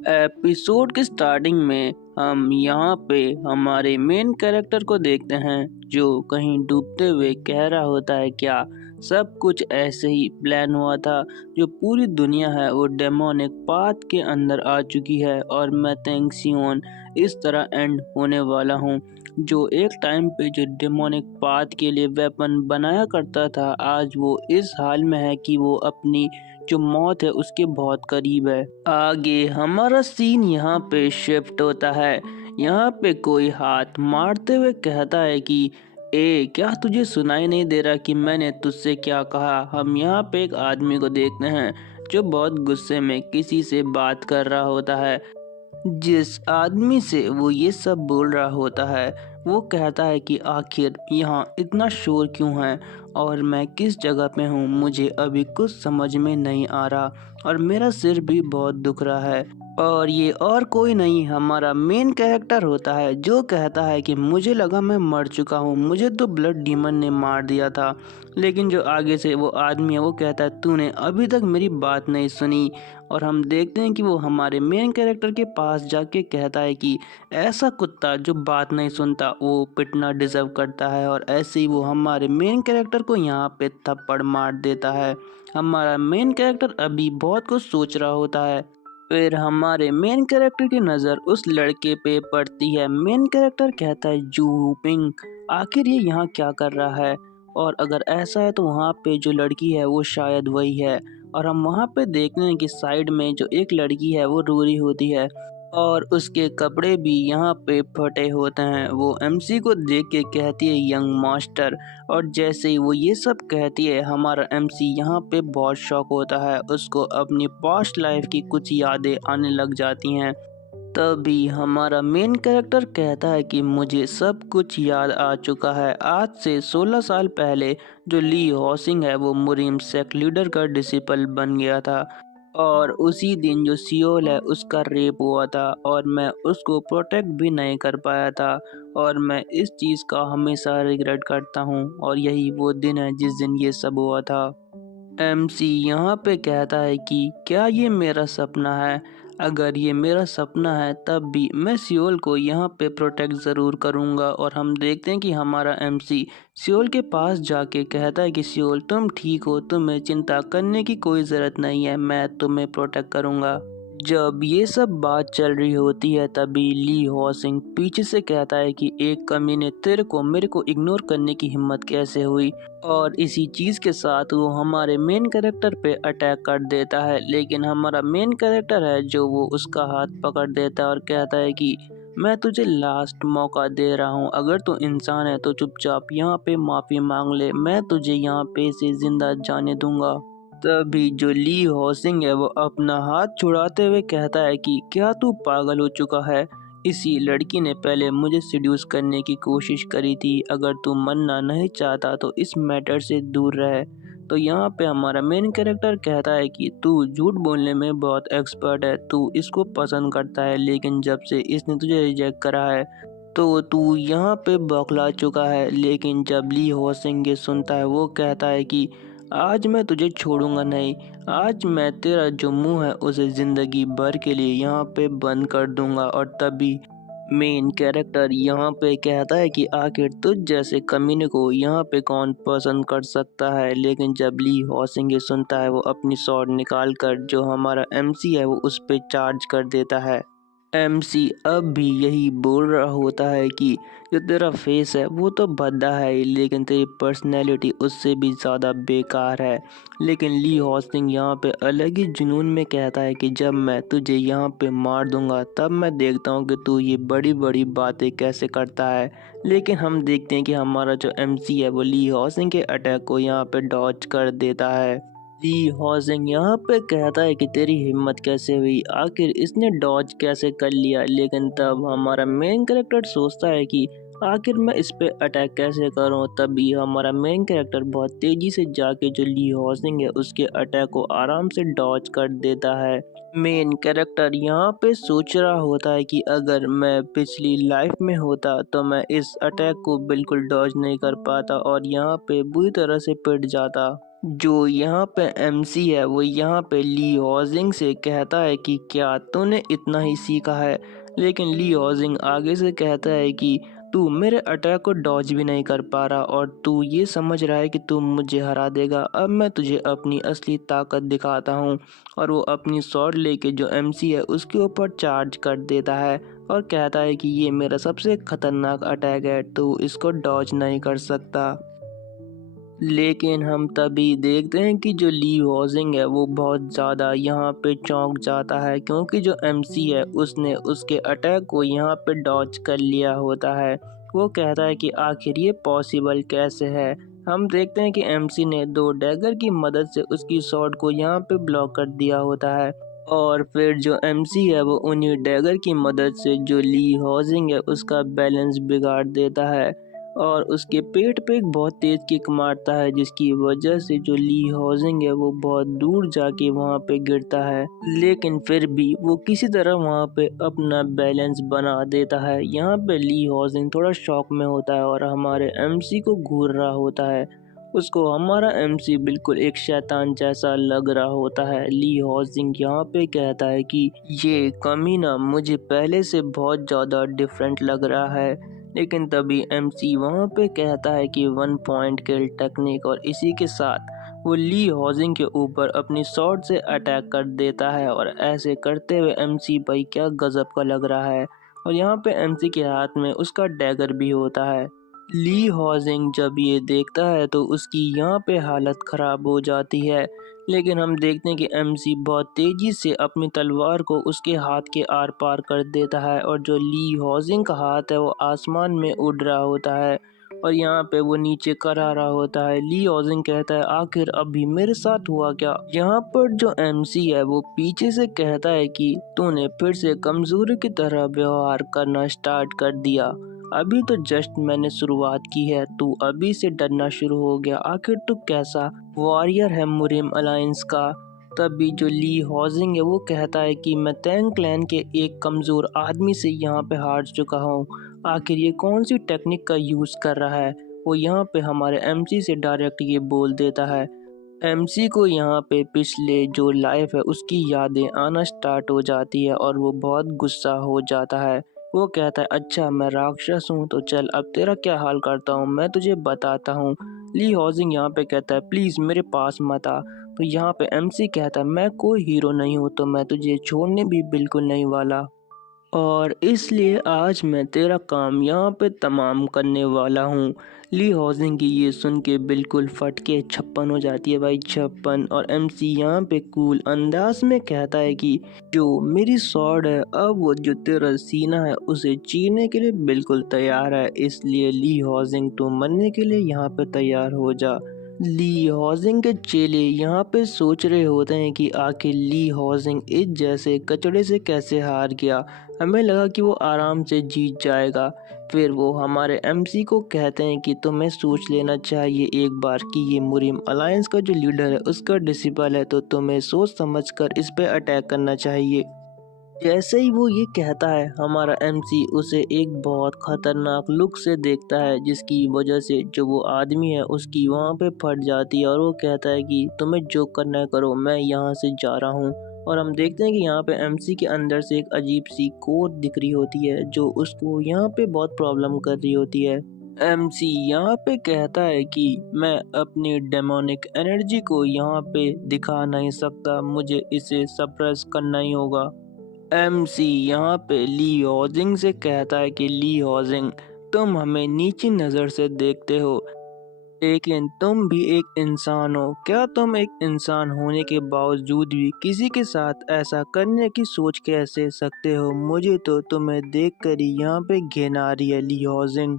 Episode के starting में हम यहाँ पे हमारे मेन कैरेक्टर को देखते हैं जो कहीं डूबते हुए कह रहा होता है क्या सब कुछ ऐसे ही प्लान हुआ था। जो पूरी दुनिया है वो डेमोनिक पाथ के अंदर आ चुकी है और मैं तेंगसियोन इस तरह एंड होने वाला हूँ। जो एक टाइम पे जो डेमोनिक पाथ के लिए वेपन बनाया करता था आज वो इस हाल में है कि वो अपनी जो मौत है उसके बहुत करीब है। आगे हमारा सीन यहाँ पे शिफ्ट होता है। यहाँ पे कोई हाथ मारते हुए कहता है कि ए क्या तुझे सुनाई नहीं दे रहा कि मैंने तुझसे क्या कहा। हम यहाँ पे एक आदमी को देखते हैं जो बहुत गुस्से में किसी से बात कर रहा होता है। जिस आदमी से वो ये सब बोल रहा होता है वो कहता है कि आखिर यहाँ इतना शोर क्यों है और मैं किस जगह पे हूँ, मुझे अभी कुछ समझ में नहीं आ रहा और मेरा सिर भी बहुत दुख रहा है। और ये और कोई नहीं हमारा मेन कैरेक्टर होता है जो कहता है कि मुझे लगा मैं मर चुका हूँ, मुझे तो ब्लड डीमन ने मार दिया था। लेकिन जो आगे से वो आदमी है वो कहता है तूने अभी तक मेरी बात नहीं सुनी। और हम देखते हैं कि वो हमारे मेन कैरेक्टर के पास जाके कहता है कि ऐसा कुत्ता जो बात नहीं सुनता वो पिटना डिजर्व करता है और ऐसे ही वो हमारे मेन कैरेक्टर को यहाँ पे थप्पड़ मार देता है। हमारा मेन कैरेक्टर अभी बहुत कुछ सोच रहा होता है। फिर हमारे मेन कैरेक्टर की नज़र उस लड़के पे पड़ती है। मेन कैरेक्टर कहता है जू पिंग आखिर ये यहाँ क्या कर रहा है और अगर ऐसा है तो वहाँ पे जो लड़की है वो शायद वही है। और हम वहाँ पे देखते हैं कि साइड में जो एक लड़की है वो रो रही होती है और उसके कपड़े भी यहाँ पे फटे होते हैं। वो एमसी को देख के कहती है यंग मास्टर और जैसे ही वो ये सब कहती है हमारा एमसी यहाँ पे बहुत शॉक होता है। उसको अपनी पास्ट लाइफ की कुछ यादें आने लग जाती हैं। तभी हमारा मेन कैरेक्टर कहता है कि मुझे सब कुछ याद आ चुका है। आज से 16 साल पहले जो ली हॉसिंग है वो मुरीम सेक्ट लीडर का डिसिपल बन गया था और उसी दिन जो सियोल है उसका रेप हुआ था और मैं उसको प्रोटेक्ट भी नहीं कर पाया था और मैं इस चीज़ का हमेशा रिग्रेट करता हूँ और यही वो दिन है जिस दिन ये सब हुआ था। एमसी यहाँ पे कहता है कि क्या ये मेरा सपना है? अगर ये मेरा सपना है तब भी मैं सियोल को यहाँ पे प्रोटेक्ट ज़रूर करूँगा। और हम देखते हैं कि हमारा एमसी सियोल के पास जाके कहता है कि सियोल तुम ठीक हो, तुम्हें चिंता करने की कोई ज़रूरत नहीं है, मैं तुम्हें प्रोटेक्ट करूँगा। जब ये सब बात चल रही होती है तभी ली हॉसिंग पीछे से कहता है कि एक कमीने तेरे को मेरे को इग्नोर करने की हिम्मत कैसे हुई। और इसी चीज़ के साथ वो हमारे मेन कैरेक्टर पे अटैक कर देता है। लेकिन हमारा मेन कैरेक्टर है जो वो उसका हाथ पकड़ देता है और कहता है कि मैं तुझे लास्ट मौका दे रहा हूँ, अगर तू इंसान है तो चुपचाप यहाँ पे माफ़ी मांग ले, मैं तुझे यहाँ पे से जिंदा जाने दूंगा। तभी जो ली हॉसिंग है वो अपना हाथ छुड़ाते हुए कहता है कि क्या तू पागल हो चुका है? इसी लड़की ने पहले मुझे सिड्यूस करने की कोशिश करी थी, अगर तू मरना नहीं चाहता तो इस मैटर से दूर रहे। तो यहाँ पे हमारा मेन कैरेक्टर कहता है कि तू झूठ बोलने में बहुत एक्सपर्ट है, तू इसको पसंद करता है लेकिन जब से इसने तुझे रिजेक्ट करा है तो तू यहाँ पे बौखला चुका है। लेकिन जब ली हॉसिंग ये सुनता है वो कहता है कि आज मैं तुझे छोड़ूंगा नहीं, आज मैं तेरा जो मुंह है उसे जिंदगी भर के लिए यहाँ पे बंद कर दूंगा। और तभी मेन कैरेक्टर यहाँ पे कहता है कि आखिर तुझ जैसे कमीने को यहाँ पे कौन पसंद कर सकता है। लेकिन जब ली हॉसिंग ये सुनता है वो अपनी स्वॉर्ड निकाल कर जो हमारा एमसी है वो उस पे चार्ज कर देता है। एमसी अब भी यही बोल रहा होता है कि जो तेरा फेस है वो तो भद्दा है ही, लेकिन तेरी पर्सनैलिटी उससे भी ज़्यादा बेकार है। लेकिन ली हॉस्टिंग यहाँ पे अलग ही जुनून में कहता है कि जब मैं तुझे यहाँ पे मार दूंगा तब मैं देखता हूँ कि तू ये बड़ी बड़ी बातें कैसे करता है। लेकिन हम देखते हैं कि हमारा जो एमसी है वो ली हॉस्टिंग के अटैक को यहाँ पे डॉज कर देता है। ली हॉजिंग यहाँ पे कहता है कि तेरी हिम्मत कैसे हुई, आखिर इसने डॉज कैसे कर लिया। लेकिन तब हमारा मेन कैरेक्टर सोचता है कि आखिर मैं इस पे अटैक कैसे करूं। तभी हमारा मेन कैरेक्टर बहुत तेजी से जाके जो ली हॉजिंग है उसके अटैक को आराम से डॉज कर देता है। मेन कैरेक्टर यहाँ पे सोच रहा होता है कि अगर मैं पिछली लाइफ में होता तो मैं इस अटैक को बिल्कुल डॉज नहीं कर पाता और यहाँ पे बुरी तरह से पिट जाता। जो यहाँ पे एमसी है वो यहाँ पे ली हॉजिंग से कहता है कि क्या तूने इतना ही सीखा है, लेकिन ली हॉजिंग आगे से कहता है कि तू मेरे अटैक को डॉज भी नहीं कर पा रहा और तू ये समझ रहा है कि तू मुझे हरा देगा। अब मैं तुझे अपनी असली ताकत दिखाता हूँ। और वो अपनी स्वॉर्ड लेके जो एमसी है उसके ऊपर चार्ज कर देता है और कहता है कि ये मेरा सबसे खतरनाक अटैक है, तू इसको डॉज नहीं कर सकता। लेकिन हम तभी देखते हैं कि जो ली हॉजिंग है वो बहुत ज़्यादा यहाँ पे चौंक जाता है, क्योंकि जो एमसी है उसने उसके अटैक को यहाँ पे डॉज कर लिया होता है। वो कहता है कि आखिर ये पॉसिबल कैसे है। हम देखते हैं कि एमसी ने दो डैगर की मदद से उसकी शॉट को यहाँ पे ब्लॉक कर दिया होता है। और फिर जो एमसी है वो उन्हीं डैगर की मदद से जो ली हॉजिंग है उसका बैलेंस बिगाड़ देता है और उसके पेट पे एक बहुत तेज किक मारता है, जिसकी वजह से जो ली हॉजिंग है वो बहुत दूर जाके वहाँ पे गिरता है। लेकिन फिर भी वो किसी तरह वहाँ पे अपना बैलेंस बना देता है। यहाँ पे ली हॉजिंग थोड़ा शॉक में होता है और हमारे एमसी को घूर रहा होता है। उसको हमारा एमसी बिल्कुल एक शैतान जैसा लग रहा होता है। ली हॉजिंग यहाँ पे कहता है कि ये कमीना मुझे पहले से बहुत ज़्यादा डिफरेंट लग रहा है। लेकिन तभी एमसी वहाँ पे कहता है कि 1 पॉइंट किल टेक्निक, और इसी के साथ वो ली हॉजिंग के ऊपर अपनी शॉट से अटैक कर देता है। और ऐसे करते हुए एमसी भाई क्या गजब का लग रहा है। और यहाँ पे एमसी के हाथ में उसका डैगर भी होता है। ली हॉजिंग जब ये देखता है तो उसकी यहाँ पे हालत ख़राब हो जाती है। लेकिन हम देखते हैं कि एमसी बहुत तेज़ी से अपनी तलवार को उसके हाथ के आर पार कर देता है और जो ली हॉजिंग का हाथ है वो आसमान में उड़ रहा होता है और यहाँ पे वो नीचे करा रहा होता है। ली हॉजिंग कहता है आखिर अभी मेरे साथ हुआ क्या। यहाँ पर जो एमसी है वो पीछे से कहता है कि तूने फिर से कमजोरी की तरह व्यवहार करना स्टार्ट कर दिया। अभी तो जस्ट मैंने शुरुआत की है, तू अभी से डरना शुरू हो गया। आखिर तू कैसा वॉरियर है मुरिम अलायंस का। तभी जो ली हॉजिंग है वो कहता है कि मैं टैंग क्लैन के एक कमज़ोर आदमी से यहाँ पे हार चुका हूँ। आखिर ये कौन सी टेक्निक का यूज़ कर रहा है। वो यहाँ पे हमारे एमसी से डायरेक्ट ये बोल देता है। एमसी को यहाँ पे पिछले जो लाइफ है उसकी यादें आना स्टार्ट हो जाती है और वो बहुत गुस्सा हो जाता है। वो कहता है अच्छा मैं राक्षस हूँ तो चल अब तेरा क्या हाल करता हूँ मैं तुझे बताता हूँ। ली हॉजिंग यहाँ पे कहता है प्लीज़ मेरे पास मत आ। तो यहाँ पे एमसी कहता है मैं कोई हीरो नहीं हूँ तो मैं तुझे छोड़ने भी बिल्कुल नहीं वाला, और इसलिए आज मैं तेरा काम यहाँ पे तमाम करने वाला हूँ। ली हॉजिंग की ये सुन के बिल्कुल फट के छप्पन हो जाती है भाई, छप्पन। और एमसी यहाँ पे कूल अंदाज में कहता है कि जो मेरी स्वॉर्ड है अब वो जो तेरा सीना है उसे चीरने के लिए बिल्कुल तैयार है, इसलिए ली हॉजिंग तू मरने के लिए यहाँ पे तैयार हो जा। ली हॉजिंग के चेले यहाँ पे सोच रहे होते हैं कि आखिर ली हॉजिंग इस जैसे कचड़े से कैसे हार गया। हमें लगा कि वो आराम से जीत जाएगा। फिर वो हमारे एमसी को कहते हैं कि तुम्हें सोच लेना चाहिए एक बार कि ये मुरिम अलायंस का जो लीडर है उसका डिसिपल है, तो तुम्हें सोच समझकर इस पे अटैक करना चाहिए। जैसे ही वो ये कहता है हमारा एमसी उसे एक बहुत खतरनाक लुक से देखता है, जिसकी वजह से जो वो आदमी है उसकी वहाँ पे फट जाती है और वो कहता है कि तुम्हें जो करना है करो, मैं यहाँ से जा रहा हूँ। और हम देखते हैं कि यहाँ पे एमसी के अंदर से एक अजीब सी कोड दिख रही होती है जो उसको यहाँ पे बहुत प्रॉब्लम कर रही होती है। एमसी यहाँ पे कहता है कि मैं अपनी डेमोनिक एनर्जी को यहाँ पे दिखा नहीं सकता, मुझे इसे सप्रेस करना ही होगा। एमसी यहाँ पे ली हॉजिंग से कहता है कि ली हॉजिंग तुम हमें नीची नज़र से देखते हो, लेकिन तुम भी एक इंसान हो। क्या तुम एक इंसान होने के बावजूद भी किसी के साथ ऐसा करने की सोच कैसे सकते हो। मुझे तो तुम्हें देखकर ही यहाँ पे घिन आ रही है ली हॉजिंग।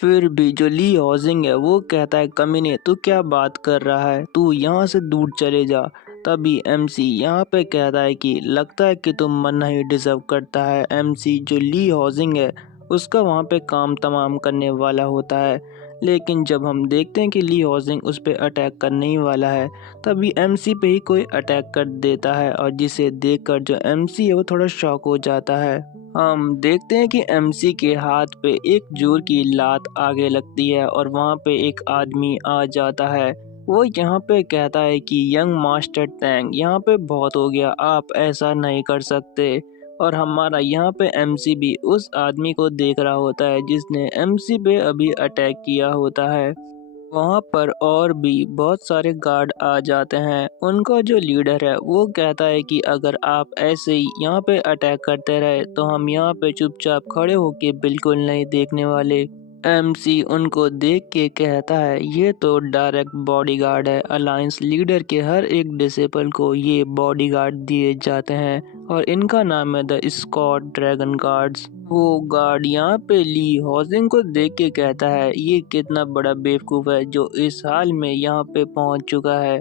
फिर भी जो ली हॉजिंग है वो कहता है कमीने तू क्या बात कर रहा है, तू यहाँ से दूर चले जा। तभी एमसी यहाँ पे कहता है कि लगता है कि तुम मरना ही डिजर्व करता है। एमसी जो ली हॉजिंग है उसका वहाँ पे काम तमाम करने वाला होता है, लेकिन जब हम देखते हैं कि ली हॉजिंग उस पर अटैक करने ही वाला है तभी एमसी पे ही कोई अटैक कर देता है, और जिसे देखकर जो एमसी है वो थोड़ा शॉक हो जाता है। हम देखते हैं कि एमसी के हाथ पे एक जोर की लात आगे लगती है और वहाँ पे एक आदमी आ जाता है। वो यहाँ पे कहता है कि यंग मास्टर टैंग यहाँ पे बहुत हो गया, आप ऐसा नहीं कर सकते। और हमारा यहाँ पे एमसी भी उस आदमी को देख रहा होता है जिसने एमसी पे अभी अटैक किया होता है। वहाँ पर और भी बहुत सारे गार्ड आ जाते हैं। उनका जो लीडर है वो कहता है कि अगर आप ऐसे ही यहाँ पे अटैक करते रहे तो हम यहाँ पे चुपचाप खड़े होके बिल्कुल नहीं देखने वाले। एमसी उनको देख के कहता है ये तो डायरेक्ट बॉडीगार्ड है, अलायंस लीडर के हर एक डिसेबल को ये बॉडीगार्ड दिए जाते हैं और इनका नाम है द स्कॉट ड्रैगन गार्ड्स। वो गार्ड यहाँ पे ली हॉजिंग को देख के कहता है ये कितना बड़ा बेवकूफ़ है जो इस हाल में यहाँ पे पहुँच चुका है।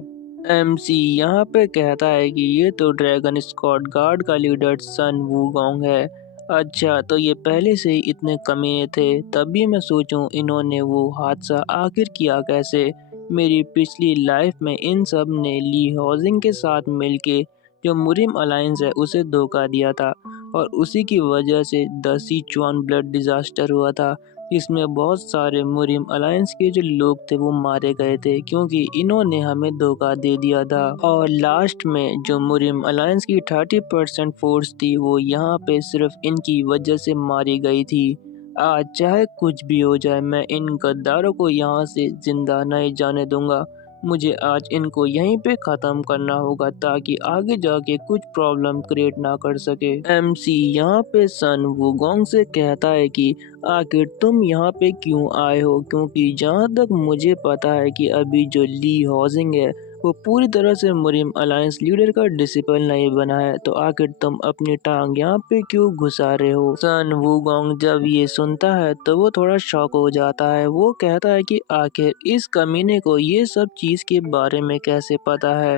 एमसी यहाँ पे कहता है कि ये तो ड्रैगन स्क्वाड गार्ड का लीडर सन वूगोंग है। अच्छा, तो ये पहले से ही इतने कमीने थे, तभी मैं सोचूं इन्होंने वो हादसा आखिर किया कैसे। मेरी पिछली लाइफ में इन सब ने ली हॉजिंग के साथ मिलके जो मुरिम अलायंस है उसे धोखा दिया था और उसी की वजह से द सिचुआन ब्लड डिजास्टर हुआ था। इसमें बहुत सारे मुरिम अलायंस के जो लोग थे वो मारे गए थे क्योंकि इन्होंने हमें धोखा दे दिया था। और लास्ट में जो मुरिम अलायंस की 30% फोर्स थी वो यहाँ पे सिर्फ इनकी वजह से मारी गई थी। आज चाहे कुछ भी हो जाए मैं इन गद्दारों को यहाँ से जिंदा नहीं जाने दूंगा। मुझे आज इनको यहीं पे ख़त्म करना होगा ताकि आगे जाके कुछ प्रॉब्लम क्रिएट ना कर सके। एमसी यहाँ पे सन वुगोंग से कहता है कि आखिर तुम यहाँ पे क्यों आए हो, क्योंकि जहाँ तक मुझे पता है कि अभी जो ली हॉजिंग है वो पूरी तरह से मुरिम अलायंस लीडर का डिसिपल नहीं बना है, तो आखिर तुम अपनी टांग यहाँ पे क्यों घुसा रहे हो। सन वूगोंग जब ये सुनता है तो वो थोड़ा शॉक हो जाता है। वो कहता है कि आखिर इस कमीने को ये सब चीज के बारे में कैसे पता है।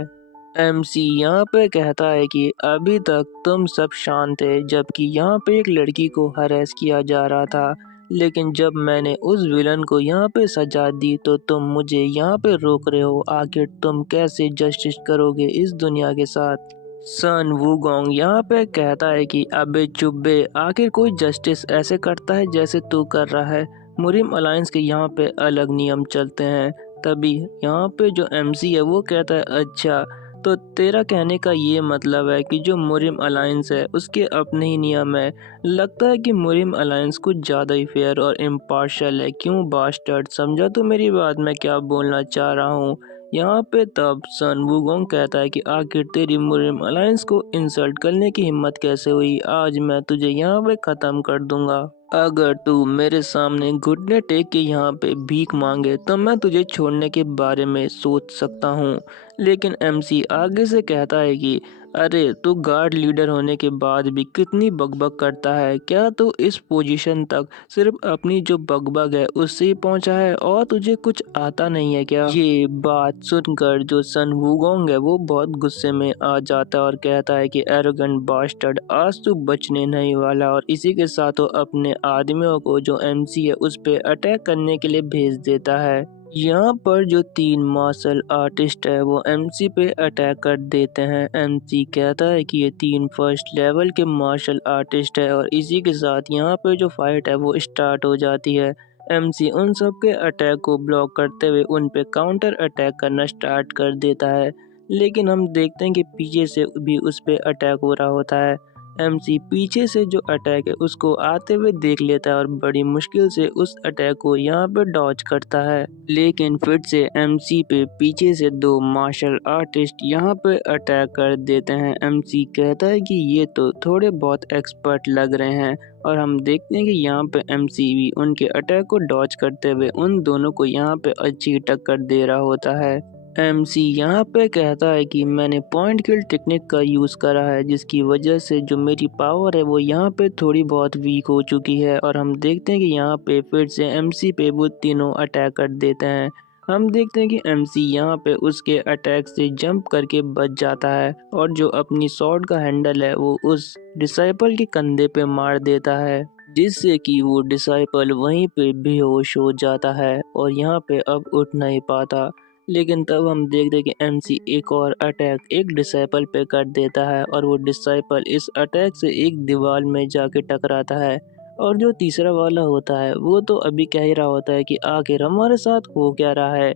एमसी यहाँ पे कहता है कि अभी तक तुम सब शांत थे जबकि यहाँ पे एक लड़की को हरेस किया जा रहा था, लेकिन जब मैंने उस विलन को यहाँ पे सजा दी तो तुम मुझे यहाँ पे रोक रहे हो। आखिर तुम कैसे जस्टिस करोगे इस दुनिया के साथ। सन वूगोंग यहाँ पे कहता है कि अबे चुप बे, आखिर कोई जस्टिस ऐसे करता है जैसे तू कर रहा है। मुरिम अलायंस के यहाँ पे अलग नियम चलते हैं। तभी यहाँ पे जो एमसी है वो कहता है अच्छा, तो तेरा कहने का ये मतलब है कि जो मुरिम अलायंस है उसके अपने ही नियम है। लगता है कि मुरिम अलायंस कुछ ज़्यादा ही फेयर और इम्पार्शियल है। क्यों बास्टर्ड, समझा तो मेरी बात मैं क्या बोलना चाह रहा हूँ। यहाँ पे तब सन वुगोंग कहता है कि आखिर तेरी मुरिम अलायंस को इंसल्ट करने की हिम्मत कैसे हुई, आज मैं तुझे यहाँ पे ख़त्म कर दूंगा। अगर तू मेरे सामने घुटने टेक के यहाँ पे भीख मांगे तो मैं तुझे छोड़ने के बारे में सोच सकता हूँ। लेकिन एमसी आगे से कहता है कि अरे तू गार्ड लीडर होने के बाद भी कितनी बकबक करता है, क्या तू इस पोजीशन तक सिर्फ अपनी जो बकबक है उससे ही पहुंचा है और तुझे कुछ आता नहीं है क्या। ये बात सुनकर जो सन वूगोंग है वो बहुत गुस्से में आ जाता है और कहता है कि एरोगेंट बास्टर्ड, आज तू बचने नहीं वाला। और इसी के साथ वो अपने आदमियों को जो एमसी है उस पे अटैक करने के लिए भेज देता है। यहाँ पर जो 3 मार्शल आर्टिस्ट है वो एमसी पे अटैक कर देते हैं। एमसी कहता है कि ये 3 फर्स्ट लेवल के मार्शल आर्टिस्ट है और इसी के साथ यहाँ पे जो फाइट है वो स्टार्ट हो जाती है। एमसी उन सब के अटैक को ब्लॉक करते हुए उन पे काउंटर अटैक करना स्टार्ट कर देता है, लेकिन हम देखते हैं कि पीछे से भी उस पे अटैक हो रहा होता है। एमसी पीछे से जो अटैक है उसको आते हुए देख लेता है और बड़ी मुश्किल से उस अटैक को यहाँ पे डॉज करता है, लेकिन फिर से एमसी पे पीछे से 2 मार्शल आर्टिस्ट यहाँ पे अटैक कर देते हैं। एमसी कहता है कि ये तो थोड़े बहुत एक्सपर्ट लग रहे हैं और हम देखते हैं कि यहाँ पे एमसी भी उनके अटैक को डॉज करते हुए उन दोनों को यहाँ पे अच्छी टक्कर दे रहा होता है। एमसी यहाँ पे कहता है कि मैंने पॉइंट किल टेक्निक का यूज़ करा है जिसकी वजह से जो मेरी पावर है वो यहाँ पे थोड़ी बहुत वीक हो चुकी है। और हम देखते हैं कि यहाँ पे फिर से एमसी पे वो तीनों अटैक कर देते हैं। हम देखते हैं कि एमसी यहाँ पे उसके अटैक से जंप करके बच जाता है और जो अपनी स्वॉर्ड का हैंडल है वो उस डिसाइपल के कंधे पे मार देता है, जिससे कि वो डिसाइपल वहीं पे बेहोश हो जाता है और यहाँ पे अब उठ नहीं पाता। लेकिन तब हम देखते कि एमसी एक और अटैक एक डिसाइपल पे कर देता है और वो डिसाइपल इस अटैक से एक दीवार में जाके टकराता है। और जो तीसरा वाला होता है वो तो अभी कह ही रहा होता है कि आखिर हमारे साथ हो क्या रहा है।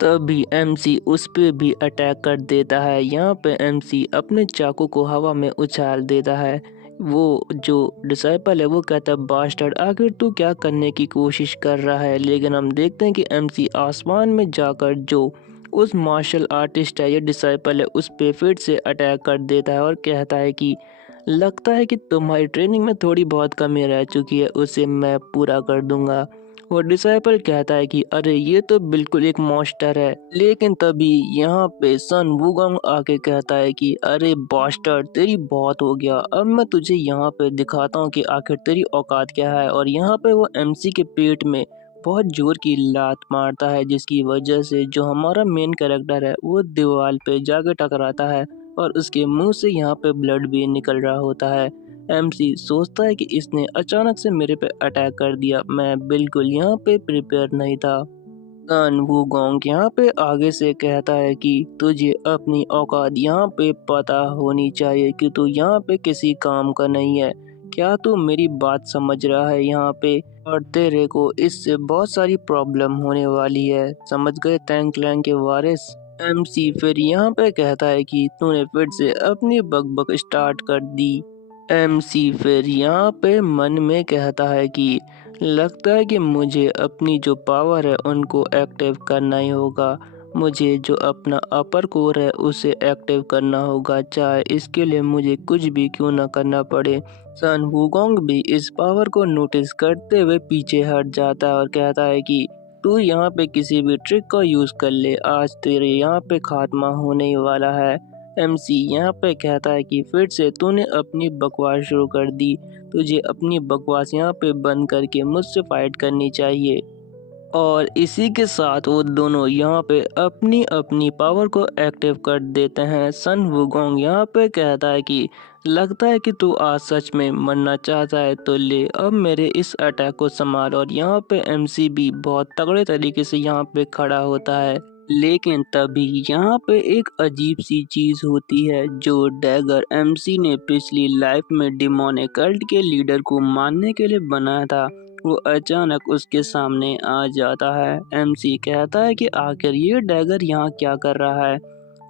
तभी एमसी उस पे भी अटैक कर देता है। यहाँ पे एमसी अपने चाकू को हवा में उछाल देता है। वो जो डिसाइपल है वो कहता है, बास्टर्ड, आखिर तू क्या करने की कोशिश कर रहा है। लेकिन हम देखते हैं कि एमसी आसमान में जाकर जो उस मार्शल आर्टिस्ट है या डिसाइपल है उस पे फिर से अटैक कर देता है और कहता है कि लगता है कि तुम्हारी ट्रेनिंग में थोड़ी बहुत कमी रह चुकी है, उसे मैं पूरा कर दूंगा। वो डिसाइपल कहता है कि अरे ये तो बिल्कुल एक मॉन्स्टर है। लेकिन तभी यहाँ पे सन वुगोंग आके कहता है कि अरे बास्टर्ड, तेरी बहुत हो गया, अब मैं तुझे यहाँ पे दिखाता हूँ कि आखिर तेरी औकात क्या है। और यहाँ पे वो एमसी के पेट में बहुत जोर की लात मारता है, जिसकी वजह से जो हमारा मेन कैरेक्टर है वो दीवार पे जाके टकराता है और उसके मुंह से यहाँ पे ब्लड भी निकल रहा होता है। एमसी सोचता है कि इसने अचानक से मेरे पे अटैक कर दिया, मैं बिल्कुल यहाँ पे प्रिपेयर नहीं था। सन वूगोंग यहाँ पे आगे से कहता है कि तुझे अपनी औकात यहाँ पे पता होनी चाहिए कि तू यहाँ पे किसी काम का नहीं है। क्या तू मेरी बात समझ रहा है यहाँ पे? और तेरे को इससे बहुत सारी प्रॉब्लम होने वाली है, समझ गए टैंक लैंग के वारिस? एमसी फिर यहाँ पे कहता है कि तूने फिर से अपनी बकबक स्टार्ट कर दी। एमसी फिर यहाँ पे मन में कहता है कि लगता है कि मुझे अपनी जो पावर है उनको एक्टिव करना ही होगा। मुझे जो अपना अपर कोर है उसे एक्टिव करना होगा, चाहे इसके लिए मुझे कुछ भी क्यों ना करना पड़े। सन वुगोंग भी इस पावर को नोटिस करते हुए पीछे हट जाता है और कहता है कि तू यहाँ पे किसी भी ट्रिक का यूज कर ले, आज तेरे यहाँ पे खात्मा होने ही वाला है। एमसी यहाँ पे कहता है कि फिर से तूने अपनी बकवास शुरू कर दी, तुझे अपनी बकवास यहाँ पे बंद करके मुझसे फाइट करनी चाहिए। और इसी के साथ वो दोनों यहाँ पे अपनी अपनी पावर को एक्टिव कर देते हैं। सन वुगोंग यहाँ पे कहता है कि लगता है कि तू आज सच में मरना चाहता है, तो ले अब मेरे इस अटैक को संभाल। और यहाँ पे एमसी भी बहुत तगड़े तरीके से यहाँ पे खड़ा होता है। लेकिन तभी यहाँ पे एक अजीब सी चीज होती है, जो डैगर एमसी ने पिछली लाइफ में डिमोनिक कल्ट के लीडर को मारने के लिए बनाया था, वो अचानक उसके सामने आ जाता है। एमसी कहता है कि आखिर ये डैगर यहाँ क्या कर रहा है।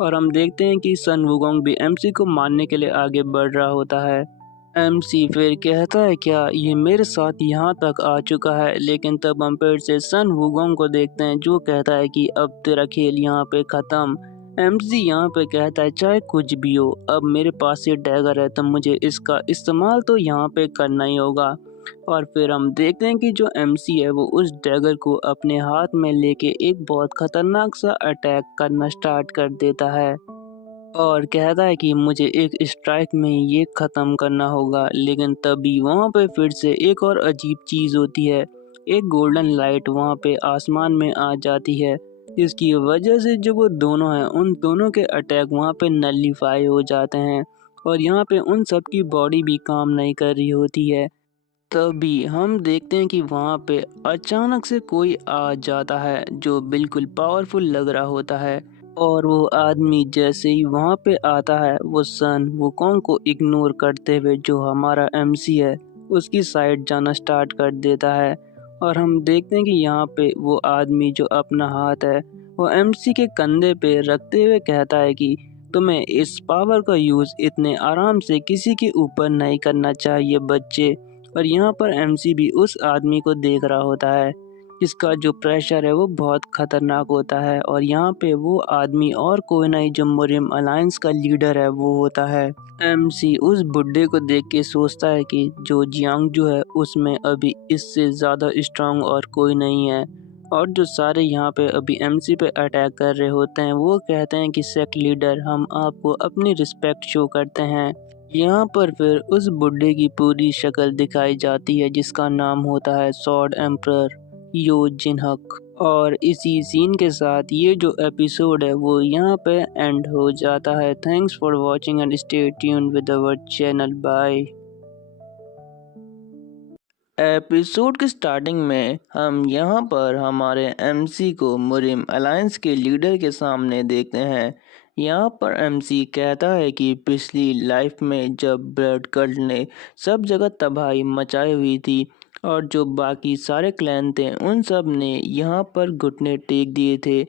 और हम देखते हैं कि सन वुगोंग भी एमसी को मारने के लिए आगे बढ़ रहा होता है। एमसी फिर कहता है क्या ये मेरे साथ यहाँ तक आ चुका है। लेकिन तब हम फिर से सन वुगोंग को देखते हैं, जो कहता है कि अब तेरा खेल यहाँ पे खत्म। एमसी यहाँ पे कहता है चाहे कुछ भी हो, अब मेरे पास ये डैगर है तो मुझे इसका इस्तेमाल तो यहाँ पे करना ही होगा। और फिर हम देखते हैं कि जो एमसी है वो उस डैगर को अपने हाथ में लेके एक बहुत खतरनाक सा अटैक करना स्टार्ट कर देता है और कहता है कि मुझे एक स्ट्राइक में ये ख़त्म करना होगा। लेकिन तभी वहाँ पे फिर से एक और अजीब चीज़ होती है, एक गोल्डन लाइट वहाँ पे आसमान में आ जाती है, जिसकी वजह से जो वो दोनों हैं उन दोनों के अटैक वहाँ पे नलीफाई हो जाते हैं और यहाँ पे उन सब की बॉडी भी काम नहीं कर रही होती है। तभी हम देखते हैं कि वहाँ पे अचानक से कोई आ जाता है जो बिल्कुल पावरफुल लग रहा होता है। और वो आदमी जैसे ही वहाँ पे आता है वो सन वुकोंग को इग्नोर करते हुए जो हमारा एमसी है उसकी साइड जाना स्टार्ट कर देता है। और हम देखते हैं कि यहाँ पे वो आदमी जो अपना हाथ है वो एमसी के कंधे पे रखते हुए कहता है कि तुम्हें इस पावर का यूज़ इतने आराम से किसी के ऊपर नहीं करना चाहिए बच्चे। और यहाँ पर एमसी भी उस आदमी को देख रहा होता है जिसका जो प्रेशर है वो बहुत खतरनाक होता है। और यहाँ पे वो आदमी और कोई नहीं जो मुरिम अलायंस का लीडर है वो होता है। एमसी उस बुड्ढे को देख के सोचता है कि जो जियांग जो है उसमें अभी इससे ज़्यादा स्ट्रांग और कोई नहीं है। और जो सारे यहाँ पे अभी एमसी पे अटैक कर रहे होते हैं वो कहते हैं कि सेक्ट लीडर, हम आपको अपनी रिस्पेक्ट शो करते हैं। यहाँ पर फिर उस बुड्ढे की पूरी शक्ल दिखाई जाती है जिसका नाम होता है सॉर्ड एम्परर यो जिनहक। और इसी सीन के साथ ये जो एपिसोड है वो यहाँ पे एंड हो जाता है। Thanks for watching and stay tuned with our channel. Bye. Episode के स्टार्टिंग में हम यहाँ पर हमारे एमसी को मुरिम अलायंस के लीडर के सामने देखते हैं। यहाँ पर एमसी कहता है कि पिछली लाइफ में जब ब्लड कल्ट ने सब जगह तबाही मचाई हुई थी और जो बाकी सारे क्लैन थे उन सब ने यहाँ पर घुटने टेक दिए थे।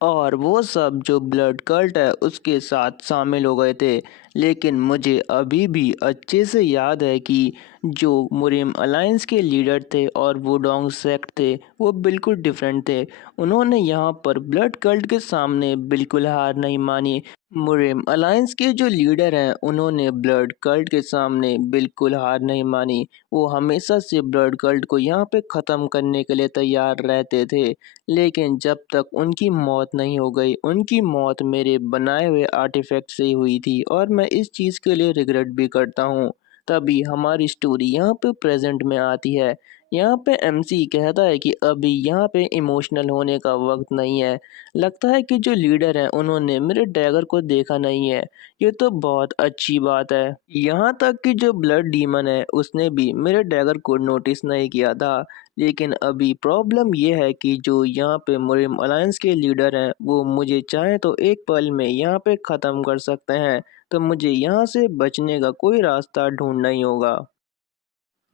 और वो सब जो ब्लड कल्ट है उसके साथ शामिल हो गए थे। लेकिन मुझे अभी भी अच्छे से याद है कि जो मुरिम अलायंस के लीडर थे और वुडोंग सेक्ट थे वो बिल्कुल डिफरेंट थे। उन्होंने यहाँ पर ब्लड कल्ट के सामने बिल्कुल हार नहीं मानी। मुरिम अलायंस के जो लीडर हैं उन्होंने ब्लड कल्ट के सामने बिल्कुल हार नहीं मानी। वो हमेशा से ब्लड कल्ट को यहाँ पे ख़त्म करने के लिए तैयार रहते थे। लेकिन जब तक उनकी मौत नहीं हो गई, उनकी मौत मेरे बनाए हुए आर्टिफैक्ट से ही हुई थी और मैं इस चीज़ के लिए रिग्रेट भी करता हूँ। तभी हमारी स्टोरी यहाँ पे प्रेजेंट में आती है। यहाँ पे एमसी कहता है कि अभी यहाँ पे इमोशनल होने का वक्त नहीं है। लगता है कि जो लीडर हैं उन्होंने मेरे डैगर को देखा नहीं है। ये तो बहुत अच्छी बात है। यहाँ तक कि जो ब्लड डीमन है उसने भी मेरे डैगर को नोटिस नहीं किया था। लेकिन अभी प्रॉब्लम ये है कि जो यहाँ पे मुरिम अलायंस के लीडर हैं वो मुझे चाहे तो एक पल में यहाँ पे ख़त्म कर सकते हैं। तो मुझे यहाँ से बचने का कोई रास्ता ढूंढना ही होगा।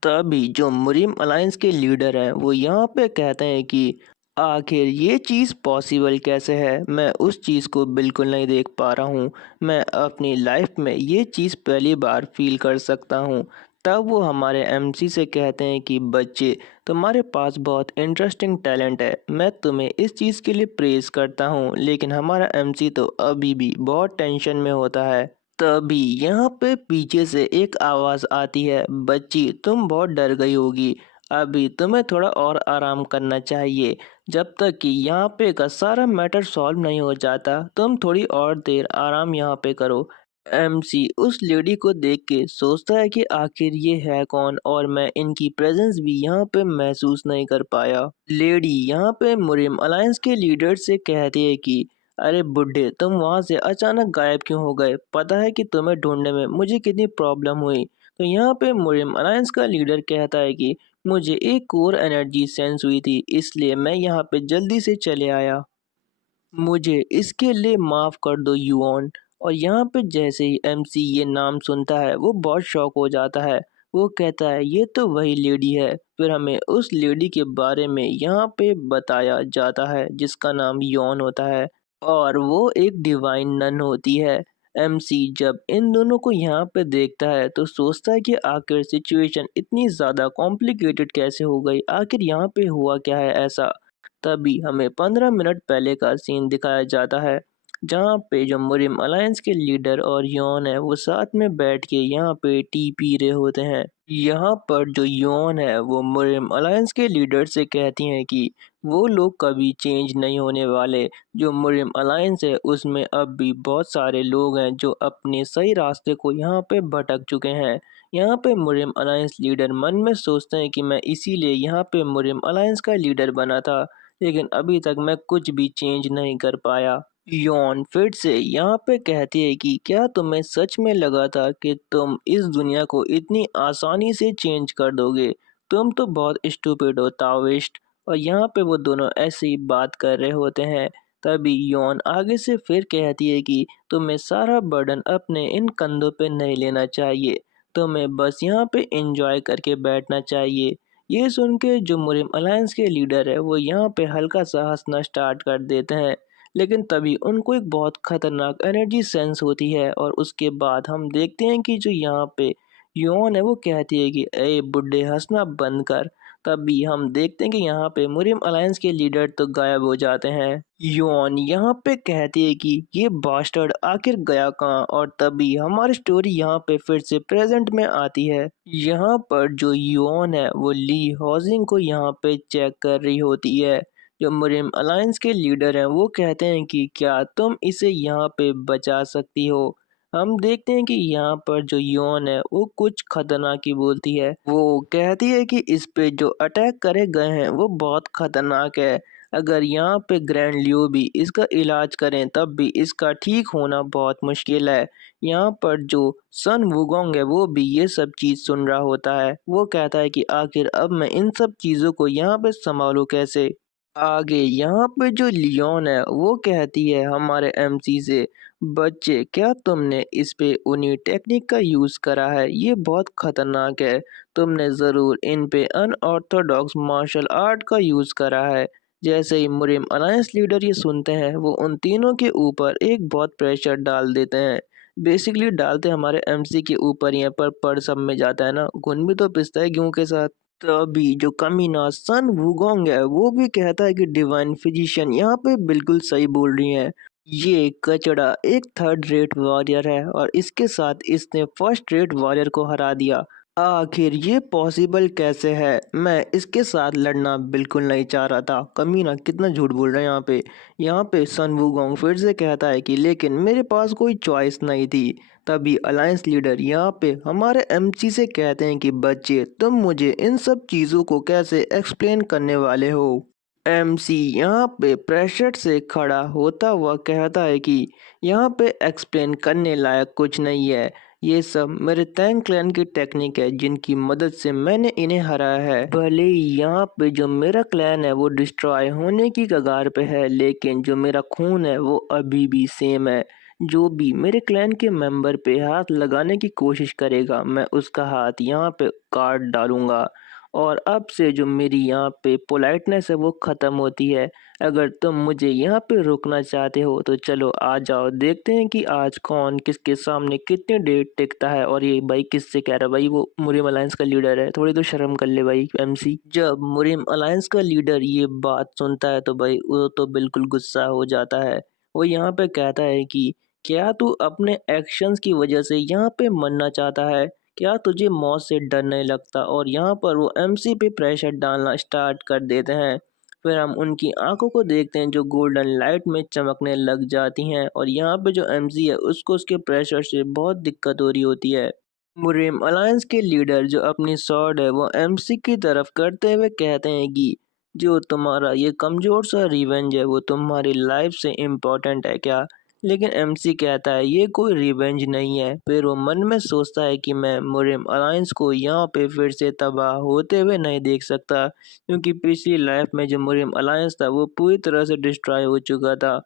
तभी जो मुरिम अलायंस के लीडर हैं वो यहाँ पे कहते हैं कि आखिर ये चीज़ पॉसिबल कैसे है। मैं उस चीज़ को बिल्कुल नहीं देख पा रहा हूँ। मैं अपनी लाइफ में ये चीज़ पहली बार फील कर सकता हूँ। तब वो हमारे एमसी से कहते हैं कि बच्चे, तुम्हारे पास बहुत इंटरेस्टिंग टैलेंट है। मैं तुम्हें इस चीज़ के लिए प्रेज़ करता हूँ। लेकिन हमारा एमसी तो अभी भी बहुत टेंशन में होता है। तभी यहाँ पे पीछे से एक आवाज आती है, बच्ची तुम बहुत डर गई होगी। अभी तुम्हें थोड़ा और आराम करना चाहिए। जब तक कि यहाँ पे का सारा मैटर सॉल्व नहीं हो जाता, तुम थोड़ी और देर आराम यहाँ पे करो। एमसी उस लेडी को देख के सोचता है कि आखिर ये है कौन और मैं इनकी प्रेजेंस भी यहाँ पे महसूस नहीं कर पाया। लेडी यहाँ पे मुरिम अलायंस के लीडर से कहती है कि अरे बुड्ढे, तुम वहां से अचानक गायब क्यों हो गए? पता है कि तुम्हें ढूंढने में मुझे कितनी प्रॉब्लम हुई। तो यहाँ पे मुरिम अलायंस का लीडर कहता है कि मुझे एक कोर एनर्जी सेंस हुई थी, इसलिए मैं यहाँ पे जल्दी से चले आया। मुझे इसके लिए माफ कर दो युआन। और यहाँ पे जैसे ही एमसी ये नाम सुनता है वो बहुत शॉक हो जाता है। वो कहता है ये तो वही लेडी है। फिर हमें उस लेडी के बारे में यहाँ पे बताया जाता है जिसका नाम यौन होता है और वो एक डिवाइन नन होती है। एमसी जब इन दोनों को यहाँ पे देखता है तो सोचता है कि आखिर सिचुएशन इतनी ज़्यादा कॉम्प्लिकेटेड कैसे हो गई, आखिर यहाँ पे हुआ क्या है ऐसा। तभी हमें 15 मिनट पहले का सीन दिखाया जाता है जहाँ पे जो मुरिम अलायंस के लीडर और यौन है वो साथ में बैठ के यहाँ पे टी पी रहे होते हैं। यहाँ पर जो यौन है वो मुरिम अलायंस के लीडर से कहती हैं कि वो लोग कभी चेंज नहीं होने वाले। जो मुरिम अलायंस है उसमें अब भी बहुत सारे लोग हैं जो अपने सही रास्ते को यहाँ पे भटक चुके हैं। यहाँ पे मुरिम अलायंस लीडर मन में सोचते हैं कि मैं इसीलिए यहाँ पे मुरिम अलायंस का लीडर बना था, लेकिन अभी तक मैं कुछ भी चेंज नहीं कर पाया। यौन फिर से यहाँ पे कहती है कि क्या तुम्हें सच में लगा था कि तुम इस दुनिया को इतनी आसानी से चेंज कर दोगे? तुम तो बहुत स्टूपिड हो ताओइस्ट। और यहाँ पे वो दोनों ऐसे ही बात कर रहे होते हैं। तभी यौन आगे से फिर कहती है कि तुम्हें सारा बर्डन अपने इन कंधों पे नहीं लेना चाहिए। तुम्हें बस यहाँ पे एंजॉय करके बैठना चाहिए। ये सुन के जो मुरिम अलायंस के लीडर है वो यहाँ पे हल्का सा हंसना स्टार्ट कर देते हैं। लेकिन तभी उनको एक बहुत खतरनाक एनर्जी सेंस होती है और उसके बाद हम देखते हैं कि जो यहाँ पे योन है वो कहती है कि ए बुड्ढे, हंसना बंद कर। तभी हम देखते हैं कि यहाँ पे मुरिम अलायंस के लीडर तो गायब हो जाते हैं। योन यहाँ पे कहती है कि ये बास्टर्ड आखिर गया कहाँ। और तभी हमारी स्टोरी यहाँ पे फिर से प्रेजेंट में आती है। यहाँ पर जो योन है वो ली हाउसिंग को यहाँ पे चेक कर रही होती है। जो मुरिम अलायंस के लीडर हैं वो कहते हैं कि क्या तुम इसे यहाँ पे बचा सकती हो। हम देखते हैं कि यहाँ पर जो योन है वो कुछ खतरनाक ही बोलती है। वो कहती है कि इस पे जो अटैक करे गए हैं वो बहुत खतरनाक है। अगर यहाँ पे ग्रैंड लियो भी इसका इलाज करें तब भी इसका ठीक होना बहुत मुश्किल है। यहाँ पर जो सन वुगोंग है वो भी ये सब चीज़ सुन रहा होता है। वो कहता है कि आखिर अब मैं इन सब चीज़ों को यहाँ पे संभालूं कैसे। आगे यहाँ पे जो लियोन है वो कहती है हमारे एमसी से, बच्चे क्या तुमने इस पे उन्हीं टेक्निक का यूज करा है? ये बहुत खतरनाक है। तुमने जरूर इन पे अनऑर्थोडॉक्स मार्शल आर्ट का यूज करा है। जैसे ही मुरिम अलायंस लीडर ये सुनते हैं वो उन तीनों के ऊपर एक बहुत प्रेशर डाल देते हैं। बेसिकली डालते हमारे एमसी के ऊपर ही है, पर सब में जाता है ना, घुन भी तो पिसता है गेहूं के साथ। तभी जो कमीना सन वुगोंग है वो भी कहता है कि डिवाइन फिजिशियन यहाँ पे बिल्कुल सही बोल रही है। ये कचड़ा एक थर्ड रेट वॉरियर है और इसके साथ इसने फर्स्ट रेट वॉरियर को हरा दिया। आखिर ये पॉसिबल कैसे है? मैं इसके साथ लड़ना बिल्कुल नहीं चाह रहा था। कमीना कितना झूठ बोल रहा है यहाँ पे। यहाँ पे सन वुगोंग फिर से कहता है कि लेकिन मेरे पास कोई चॉइस नहीं थी। तभी अलायंस लीडर यहाँ पे हमारे एमसी से कहते हैं कि बच्चे तुम मुझे इन सब चीज़ों को कैसे एक्सप्लेन करने वाले हो। एमसी यहाँ पे प्रेशर से खड़ा होता हुआ कहता है कि यहाँ पे एक्सप्लेन करने लायक कुछ नहीं है। ये सब मेरे टैंक क्लैन की टेक्निक है जिनकी मदद से मैंने इन्हें हराया है। भले ही यहाँ पे जो मेरा क्लैन है वो डिस्ट्रॉय होने की कगार पे है, लेकिन जो मेरा खून है वो अभी भी सेम है। जो भी मेरे क्लैन के मेंबर पे हाथ लगाने की कोशिश करेगा मैं उसका हाथ यहाँ पे काट डालूंगा। और अब से जो मेरी यहाँ पे पोलाइटनेस है वो ख़त्म होती है। अगर तुम मुझे यहाँ पे रोकना चाहते हो तो चलो आ जाओ, देखते हैं कि आज कौन किसके सामने कितनी देर टिकता है। और ये भाई किससे कह रहा है भाई, वो मुरिम अलायंस का लीडर है, थोड़ी तो शर्म कर ले भाई एमसी। जब मुरिम अलायंस का लीडर ये बात सुनता है तो भाई वो तो बिल्कुल गुस्सा हो जाता है। वो यहाँ पे कहता है कि क्या तू अपने एक्शंस की वजह से यहाँ पे मरना चाहता है? क्या तुझे मौत से डर नहीं लगता? और यहाँ पर वो एमसी पे प्रेशर डालना स्टार्ट कर देते हैं। फिर हम उनकी आंखों को देखते हैं जो गोल्डन लाइट में चमकने लग जाती हैं और यहाँ पे जो एमसी है उसको उसके प्रेशर से बहुत दिक्कत हो रही होती है। मुरिम अलायंस के लीडर जो अपनी सॉर्ड है वो एमसी की तरफ करते हुए कहते हैं कि जो तुम्हारा ये कमजोर सा रिवेंज है वो तुम्हारी लाइफ से इम्पोर्टेंट है क्या? लेकिन एमसी कहता है ये कोई रिवेंज नहीं है। फिर वो मन में सोचता है कि मैं मुरिम अलायंस को यहाँ पे फिर से तबाह होते हुए नहीं देख सकता, क्योंकि पिछली लाइफ में जो मुरिम अलायंस था वो पूरी तरह से डिस्ट्रॉय हो चुका था।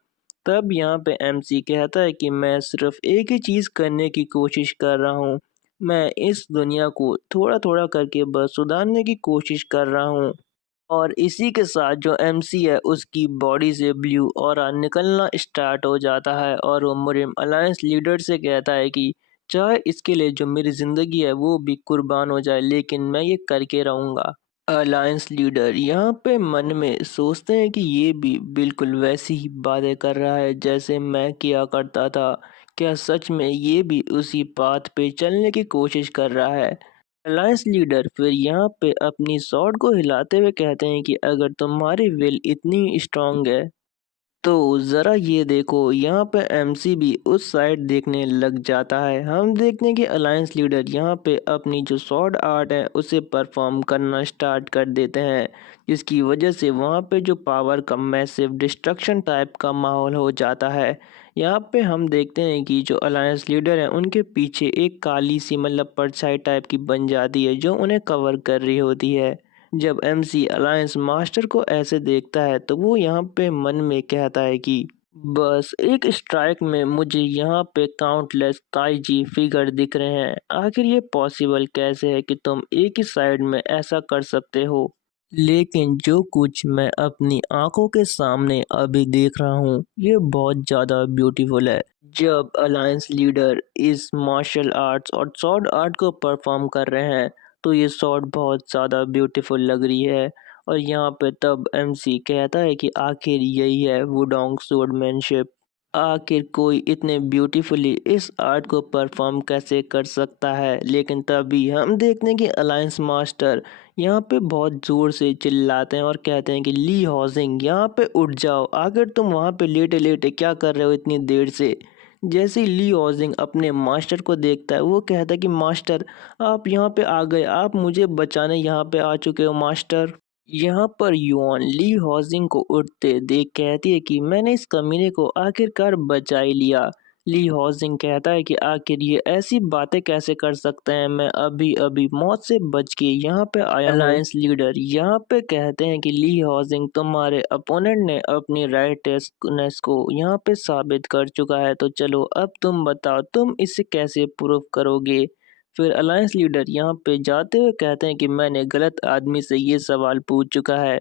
तब यहाँ पे एमसी कहता है कि मैं सिर्फ एक ही चीज़ करने की कोशिश कर रहा हूँ। मैं इस दुनिया को थोड़ा थोड़ा करके बस सुधारने की कोशिश कर रहा हूँ। और इसी के साथ जो एमसी है उसकी बॉडी से ब्लू ऑरा निकलना स्टार्ट हो जाता है और वो मुरिम अलायंस लीडर से कहता है कि चाहे इसके लिए जो मेरी ज़िंदगी है वो भी कुर्बान हो जाए, लेकिन मैं ये करके रहूँगा। अलायंस लीडर यहाँ पे मन में सोचते हैं कि ये भी बिल्कुल वैसी ही बातें कर रहा है जैसे मैं किया करता था। क्या सच में ये भी उसी पाथ पे चलने की कोशिश कर रहा है? अलायंस लीडर फिर यहाँ पे अपनी स्वॉर्ड को हिलाते हुए कहते हैं कि अगर तुम्हारी विल इतनी स्ट्रांग है तो जरा ये देखो। यहाँ पे एमसी भी उस साइड देखने लग जाता है। हम देखते हैं कि अलायंस लीडर यहाँ पे अपनी जो स्वॉर्ड आर्ट है उसे परफॉर्म करना स्टार्ट कर देते हैं, जिसकी वजह से वहाँ पे जो पावर का मैसिव डिस्ट्रक्शन टाइप का माहौल हो जाता है। यहाँ पे हम देखते हैं कि जो अलायंस लीडर है उनके पीछे एक काली सी मतलब परछाई टाइप की बन जाती है जो उन्हें कवर कर रही होती है। जब एमसी अलायंस मास्टर को ऐसे देखता है तो वो यहाँ पे मन में कहता है कि बस एक स्ट्राइक में मुझे यहाँ पे काउंटलेस काइजी फिगर दिख रहे हैं। आखिर ये पॉसिबल कैसे है कि तुम एक ही साइड में ऐसा कर सकते हो? लेकिन जो कुछ मैं अपनी आंखों के सामने अभी देख रहा हूँ ये बहुत ज़्यादा ब्यूटीफुल है। जब अलायंस लीडर इस मार्शल आर्ट्स और स्वॉर्ड आर्ट को परफॉर्म कर रहे हैं तो ये स्वॉर्ड बहुत ज़्यादा ब्यूटीफुल लग रही है। और यहाँ पे तब एमसी कहता है कि आखिर यही है वुडोंग स्वॉर्डमैनशिप। आखिर कोई इतने ब्यूटीफुली इस आर्ट को परफॉर्म कैसे कर सकता है? लेकिन तभी हम देखते हैं कि अलायंस मास्टर यहाँ पे बहुत ज़ोर से चिल्लाते हैं और कहते हैं कि ली हॉजिंग यहाँ पे उठ जाओ, आखिर तुम वहाँ पे लेटे लेटे क्या कर रहे हो इतनी देर से? जैसे ही ली हॉजिंग अपने मास्टर को देखता है वो कहता है कि मास्टर आप यहाँ पे आ गए, आप मुझे बचाने यहाँ पे आ चुके हो मास्टर। यहाँ पर युआन ली हॉजिंग को उठते देख कहती है कि मैंने इस कमीने को आखिरकार बचा ही लिया। ली हॉजिंग कहता है कि आखिर ये ऐसी बातें कैसे कर सकते हैं, मैं अभी अभी मौत से बच के यहाँ पे आया हूँ। अलायंस लीडर यहाँ पे कहते हैं कि ली हॉजिंग तुम्हारे अपोनेंट ने अपनी राइटनेस को यहाँ पे साबित कर चुका है, तो चलो अब तुम बताओ तुम इसे कैसे प्रूव करोगे? फिर अलायंस लीडर यहाँ पे जाते हुए कहते हैं कि मैंने गलत आदमी से ये सवाल पूछ चुका है।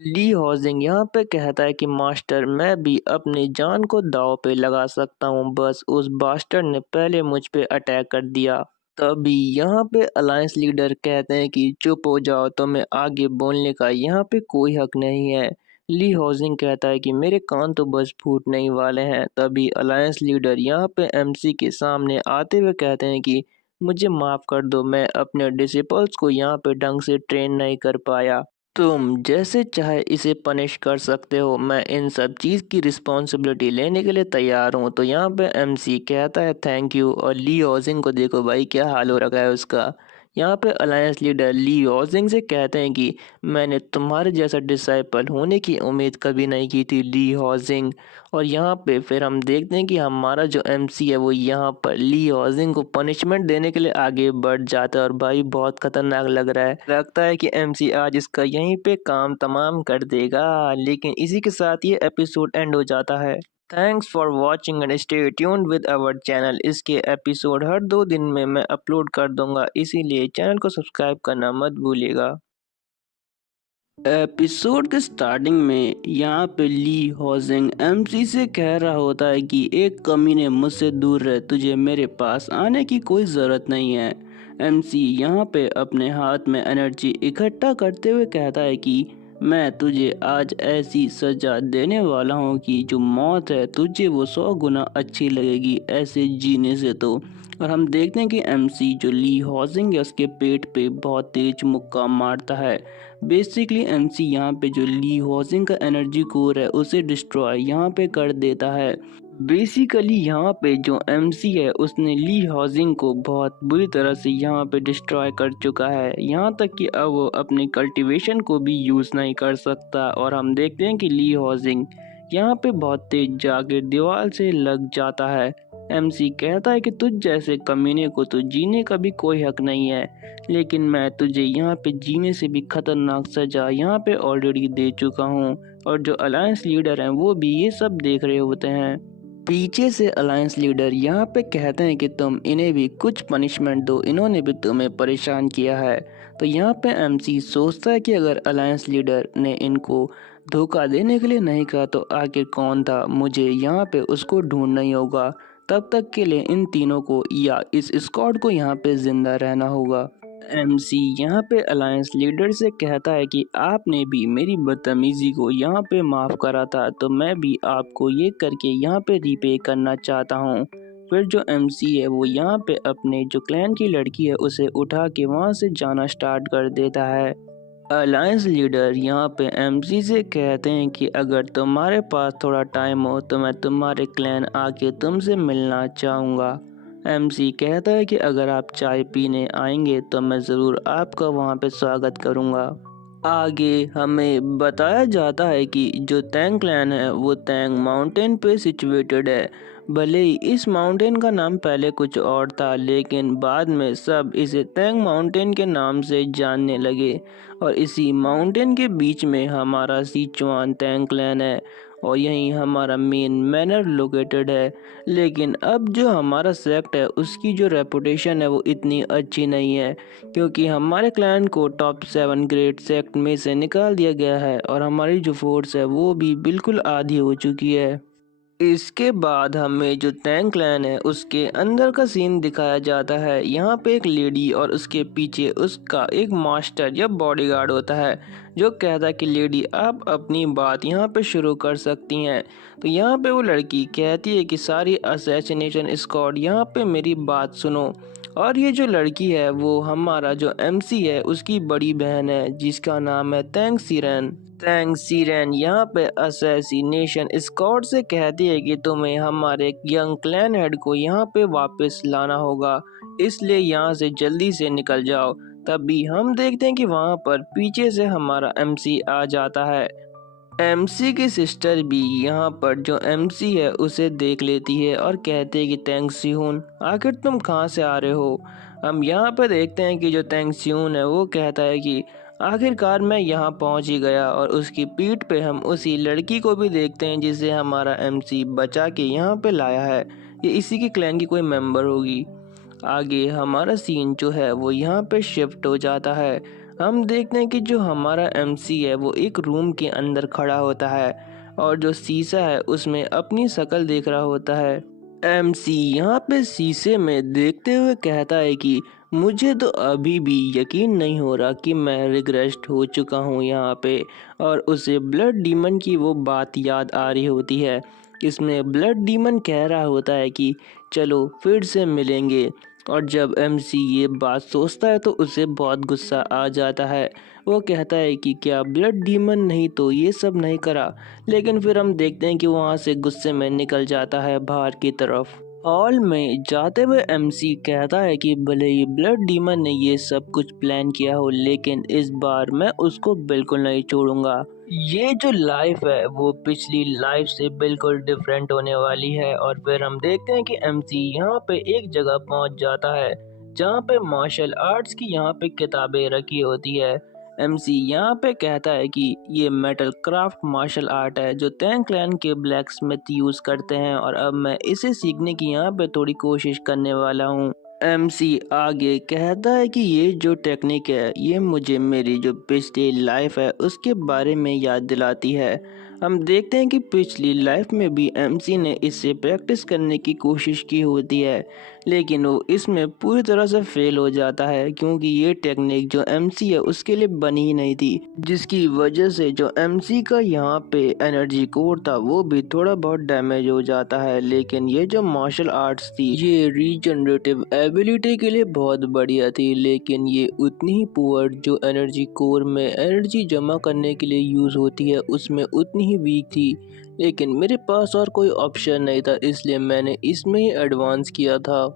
ली हॉजिंग यहाँ पे कहता है कि मास्टर, मैं भी अपनी जान को दांव पे लगा सकता हूँ, बस उस बास्टर्ड ने पहले मुझ पे अटैक कर दिया। तभी यहाँ पे अलायंस लीडर कहते हैं कि चुप हो जाओ, तुम्हें आगे बोलने का यहाँ पे कोई हक नहीं है। ली हॉजिंग कहता है कि मेरे कान तो बस फूटने ही वाले हैं। तभी अलायंस लीडर यहाँ पे एमसी के सामने आते हुए कहते हैं कि मुझे माफ कर दो, मैं अपने डिसिपल्स को यहाँ पे ढंग से ट्रेन नहीं कर पाया। तुम जैसे चाहे इसे पनिश कर सकते हो, मैं इन सब चीज़ की रिस्पॉन्सिबिलिटी लेने के लिए तैयार हूँ। तो यहाँ पे एमसी कहता है थैंक यू, और ली हॉजिंग को देखो भाई क्या हाल हो रखा है उसका। यहाँ पे अलायंस लीडर ली हॉजिंग से कहते हैं कि मैंने तुम्हारे जैसा डिसाइपल होने की उम्मीद कभी नहीं की थी ली हॉजिंग। और यहाँ पे फिर हम देखते हैं कि हमारा जो एमसी है वो यहाँ पर ली हॉजिंग को पनिशमेंट देने के लिए आगे बढ़ जाता है, और भाई बहुत खतरनाक लग रहा है। लगता है कि एमसी आज इसका यहीं पे काम तमाम कर देगा। लेकिन इसी के साथ ये एपिसोड एंड हो जाता है। Thanks for watching and stay tuned with our channel. इसके एपिसोड हर 2 दिन में मैं अपलोड कर दूंगा, इसीलिए चैनल को सब्सक्राइब करना मत भूलिएगा। एपिसोड के स्टार्टिंग में यहाँ पे ली हॉजिंग एमसी से कह रहा होता है कि एक कमीने मुझसे दूर रहे, तुझे मेरे पास आने की कोई ज़रूरत नहीं है। एमसी यहाँ पे अपने हाथ में एनर्जी इकट्ठा करते हुए कहता है कि मैं तुझे आज ऐसी सज़ा देने वाला हूँ कि जो मौत है तुझे वो 100 गुना अच्छी लगेगी ऐसे जीने से। तो और हम देखते हैं कि एमसी जो ली हॉजिंग है उसके पेट पे बहुत तेज मुक्का मारता है। बेसिकली एमसी यहाँ पे जो ली हॉजिंग का एनर्जी कोर है उसे डिस्ट्रॉय यहाँ पे कर देता है। बेसिकली यहाँ पे जो एमसी है उसने ली हॉजिंग को बहुत बुरी तरह से यहाँ पे डिस्ट्रॉय कर चुका है, यहाँ तक कि अब वो अपनी कल्टीवेशन को भी यूज़ नहीं कर सकता। और हम देखते हैं कि ली हॉजिंग यहाँ पे बहुत तेज जाके दीवार से लग जाता है। एमसी कहता है कि तुझ जैसे कमीने को तो जीने का भी कोई हक नहीं है, लेकिन मैं तुझे यहाँ पे जीने से भी खतरनाक सजा यहाँ पे ऑलरेडी दे चुका हूँ। और जो अलायंस लीडर हैं वो भी ये सब देख रहे होते हैं। पीछे से अलायंस लीडर यहाँ पे कहते हैं कि तुम इन्हें भी कुछ पनिशमेंट दो, इन्होंने भी तुम्हें परेशान किया है। तो यहाँ पे एमसी सोचता है कि अगर अलायंस लीडर ने इनको धोखा देने के लिए नहीं कहा तो आखिर कौन था, मुझे यहाँ पे उसको ढूंढना ही होगा। तब तक के लिए इन तीनों को या इस स्क्वाड को यहाँ पे जिंदा रहना होगा। एमसी यहाँ पे अलायंस लीडर से कहता है कि आपने भी मेरी बदतमीजी को यहाँ पे माफ़ करा था, तो मैं भी आपको ये करके यहाँ पे रीपे करना चाहता हूँ। फिर जो एमसी है वो यहाँ पे अपने जो क्लैन की लड़की है उसे उठा के वहाँ से जाना स्टार्ट कर देता है। अलायंस लीडर यहाँ पे एमसी से कहते हैं कि अगर तुम्हारे पास थोड़ा टाइम हो तो मैं तुम्हारे क्लैन आके तुमसे मिलना चाहूँगा। एमसी कहता है कि अगर आप चाय पीने आएंगे तो मैं ज़रूर आपका वहाँ पे स्वागत करूँगा। आगे हमें बताया जाता है कि जो तैंग क्लैन है वो तैंग माउंटेन पे सिचुएटेड है। भले ही इस माउंटेन का नाम पहले कुछ और था, लेकिन बाद में सब इसे तैंग माउंटेन के नाम से जानने लगे। और इसी माउंटेन के बीच में हमारा सिचुआन तैंग क्लैन है, और यहीं हमारा मेन मैनर लोकेटेड है। लेकिन अब जो हमारा सेक्ट है उसकी जो रेपुटेशन है वो इतनी अच्छी नहीं है, क्योंकि हमारे क्लैन को टॉप 7 ग्रेट सेक्ट में से निकाल दिया गया है, और हमारी जो फोर्स है वो भी बिल्कुल आधी हो चुकी है। इसके बाद हमें जो तैंग क्लैन है उसके अंदर का सीन दिखाया जाता है। यहाँ पे एक लेडी और उसके पीछे उसका एक मास्टर या बॉडीगार्ड होता है, जो कहता है कि लेडी आप अपनी बात यहाँ पे शुरू कर सकती हैं। तो यहाँ पे वो लड़की कहती है कि सारी असैसिनेशन स्क्वाड यहाँ पे मेरी बात सुनो। और ये जो लड़की है वो हमारा जो एमसी है उसकी बड़ी बहन है, जिसका नाम है तैंग सीरेन। तैंग सीरेन यहाँ पे असैसिनेशन स्क्वाड से कहती है कि तुम्हें हमारे यंग क्लैन हेड को यहाँ पे वापस लाना होगा, इसलिए यहाँ से जल्दी से निकल जाओ। तभी हम देखते हैं कि वहाँ पर पीछे से हमारा एमसी आ जाता है। एमसी की सिस्टर भी यहाँ पर जो एमसी है उसे देख लेती है और कहती है कि तैंग सिहून, आखिर तुम कहाँ से आ रहे हो। हम यहाँ पर देखते हैं कि जो तैंग सिहून है वो कहता है कि आखिरकार मैं यहाँ पहुँच ही गया। और उसकी पीठ पे हम उसी लड़की को भी देखते हैं जिसे हमारा एमसी बचा के यहाँ पे लाया है। ये इसी की क्लैन की कोई मेंबर होगी। आगे हमारा सीन जो है वो यहाँ पे शिफ्ट हो जाता है। हम देखते हैं कि जो हमारा एमसी है वो एक रूम के अंदर खड़ा होता है और जो शीशा है उसमें अपनी शक्ल देख रहा होता है। एमसी यहाँ पे शीशे में देखते हुए कहता है कि मुझे तो अभी भी यकीन नहीं हो रहा कि मैं रिग्रेस्ट हो चुका हूँ यहाँ पे। और उसे ब्लड डीमन की वो बात याद आ रही होती है। इसमें ब्लड डीमन कह रहा होता है कि चलो फिर से मिलेंगे। और जब एमसी ये बात सोचता है तो उसे बहुत गुस्सा आ जाता है। वो कहता है कि क्या ब्लड डीमन नहीं तो ये सब नहीं करा। लेकिन फिर हम देखते हैं कि वहाँ से गुस्से में निकल जाता है बाहर की तरफ। हॉल में जाते हुए एमसी कहता है कि भले ही ब्लड डीमन ने ये सब कुछ प्लान किया हो लेकिन इस बार मैं उसको बिल्कुल नहीं छोड़ूंगा। ये जो लाइफ है वो पिछली लाइफ से बिल्कुल डिफरेंट होने वाली है। और फिर हम देखते हैं कि एमसी यहाँ पे एक जगह पहुँच जाता है जहाँ पे मार्शल आर्ट्स की यहाँ पे किताबें रखी होती है। एमसी यहाँ पे कहता है कि ये मेटल क्राफ्ट मार्शल आर्ट है जो टैंग क्लैन के ब्लैक स्मिथ यूज करते हैं और अब मैं इसे सीखने की यहाँ पे थोड़ी कोशिश करने वाला हूँ। एमसी आगे कहता है कि ये जो टेक्निक है ये मुझे मेरी जो पिछली लाइफ है उसके बारे में याद दिलाती है। हम देखते हैं कि पिछली लाइफ में भी एमसी ने इससे प्रैक्टिस करने की कोशिश की होती है लेकिन वो इसमें पूरी तरह से फेल हो जाता है क्योंकि ये टेक्निक जो एमसी है उसके लिए बनी ही नहीं थी, जिसकी वजह से जो एमसी का यहाँ पे एनर्जी कोर था वो भी थोड़ा बहुत डैमेज हो जाता है। लेकिन ये जो मार्शल आर्ट्स थी ये रीजनरेटिव एबिलिटी के लिए बहुत बढ़िया थी लेकिन ये उतनी ही पुअर जो एनर्जी कोर में एनर्जी जमा करने के लिए यूज होती है उसमें उतनी ही वीक थी। लेकिन मेरे पास और कोई ऑप्शन नहीं था इसलिए मैंने इसमें ही एडवांस किया था।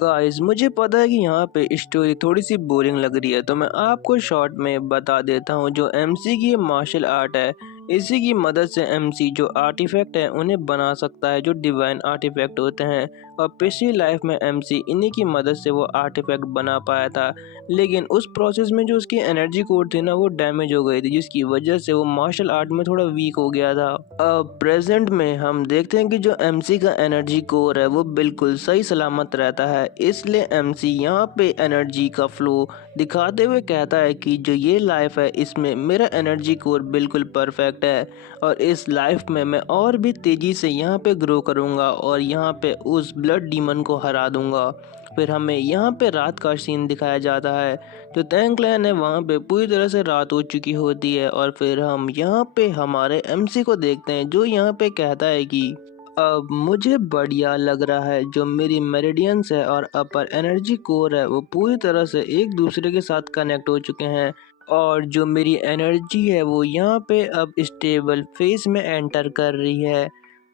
गाइस मुझे पता है कि यहाँ पे स्टोरी थोड़ी सी बोरिंग लग रही है तो मैं आपको शॉर्ट में बता देता हूँ। जो एमसी की मार्शल आर्ट है इसी की मदद से एमसी जो आर्टिफैक्ट है उन्हें बना सकता है जो डिवाइन आर्टिफैक्ट होते हैं। और पिछली लाइफ में एमसी इन्हीं की मदद से वो आर्टिफैक्ट बना पाया था लेकिन उस प्रोसेस में जो उसकी एनर्जी कोर थी ना वो डैमेज हो गई थी जिसकी वजह से वो मार्शल आर्ट में थोड़ा वीक हो गया था। अब प्रेजेंट में हम देखते हैं कि जो एमसी का एनर्जी कोर है वो बिल्कुल सही सलामत रहता है इसलिए एमसी यहाँ पे एनर्जी का फ्लो दिखाते हुए कहता है कि जो ये लाइफ है इसमें मेरा एनर्जी कोर बिल्कुल परफेक्ट है और इस लाइफ में मैं और भी तेजी से यहाँ पे ग्रो करूँगा और यहाँ पे उस ब्लड डीमन को हरा दूंगा। फिर हमें यहाँ पे रात का सीन दिखाया जाता है। जो टैंग क्लैन है वहाँ पे पूरी तरह से रात हो चुकी होती है और फिर हम यहाँ पे हमारे एमसी को देखते हैं जो यहाँ पे कहता है कि अब मुझे बढ़िया लग रहा है। जो मेरी मेरिडियंस है और अपर एनर्जी कोर है वो पूरी तरह से एक दूसरे के साथ कनेक्ट हो चुके हैं और जो मेरी एनर्जी है वो यहाँ पे अब स्टेबल फेज में एंटर कर रही है।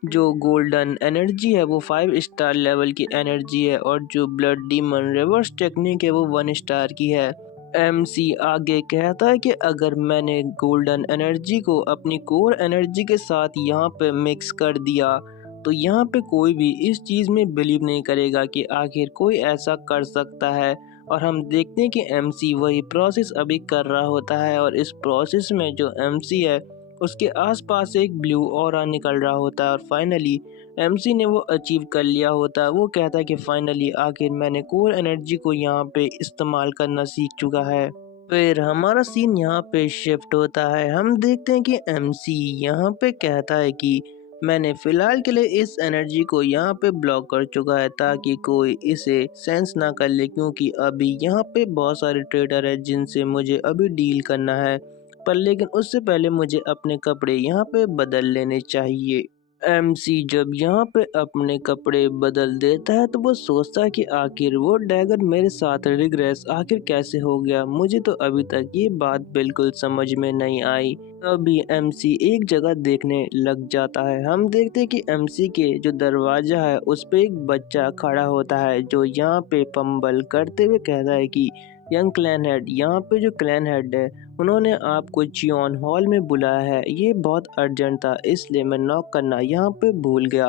जो गोल्डन एनर्जी है वो 5 स्टार लेवल की एनर्जी है और जो ब्लड डीमन रिवर्स टेक्निक है वो 1 स्टार की है। एमसी आगे कहता है कि अगर मैंने गोल्डन एनर्जी को अपनी कोर एनर्जी के साथ यहाँ पे मिक्स कर दिया तो यहाँ पे कोई भी इस चीज़ में बिलीव नहीं करेगा कि आखिर कोई ऐसा कर सकता है। और हम देखते हैं कि एमसी वही प्रोसेस अभी कर रहा होता है और इस प्रोसेस में जो एमसी है उसके आसपास एक ब्लू ऑरा निकल रहा होता है और फाइनली एमसी ने वो अचीव कर लिया होता है। वो कहता है कि फाइनली आखिर मैंने कोर एनर्जी को यहाँ पे इस्तेमाल करना सीख चुका है। फिर हमारा सीन यहाँ पे शिफ्ट होता है। हम देखते हैं कि एमसी यहाँ पे कहता है कि मैंने फिलहाल के लिए इस एनर्जी को यहाँ पे ब्लॉक कर चुका है ताकि कोई इसे सेंस ना कर ले क्योंकि अभी यहाँ पे बहुत सारे ट्रेडर है जिनसे मुझे अभी डील करना है। पर लेकिन उससे पहले मुझे अपने कपड़े यहाँ पे बदल लेने चाहिए। एमसी जब यहाँ पे अपने कपड़े बदल देता है तो वो सोचता है कि आखिर वो डैगर मेरे साथ रिग्रेस आखिर कैसे हो गया। मुझे तो अभी तक ये बात बिल्कुल समझ में नहीं आई। तभी एमसी एक जगह देखने लग जाता है। हम देखते हैं कि एमसी के जो दरवाजा है उस पे एक बच्चा खड़ा होता है जो यहाँ पे फंबल करते हुए कहता है कि यंग क्लैन हेड, यहाँ पे जो क्लैन हेड है उन्होंने आपको चियोन हॉल में बुलाया है। ये बहुत अर्जेंट था इसलिए मैं नॉक करना यहाँ पे भूल गया।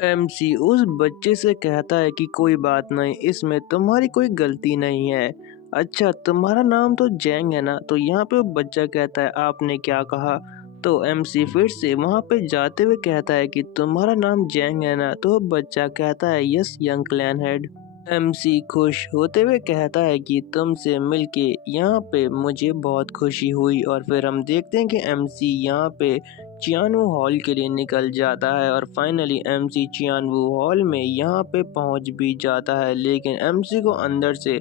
एमसी उस बच्चे से कहता है कि कोई बात नहीं, इसमें तुम्हारी कोई गलती नहीं है। अच्छा तुम्हारा नाम तो जैंग है ना। तो यहाँ पे वो बच्चा कहता है आपने क्या कहा। तो एमसी फिर से वहाँ पे जाते हुए कहता है कि तुम्हारा नाम जैंग है ना। तो वो बच्चा कहता है yes young clan head. MC खुश होते हुए कहता है कि तुमसे मिलके यहाँ पे मुझे बहुत खुशी हुई। और फिर हम देखते हैं कि एमसी यहाँ पे चियानवू हॉल के लिए निकल जाता है और फाइनली एमसी चियानवू हॉल में यहाँ पे पहुँच भी जाता है। लेकिन एमसी को अंदर से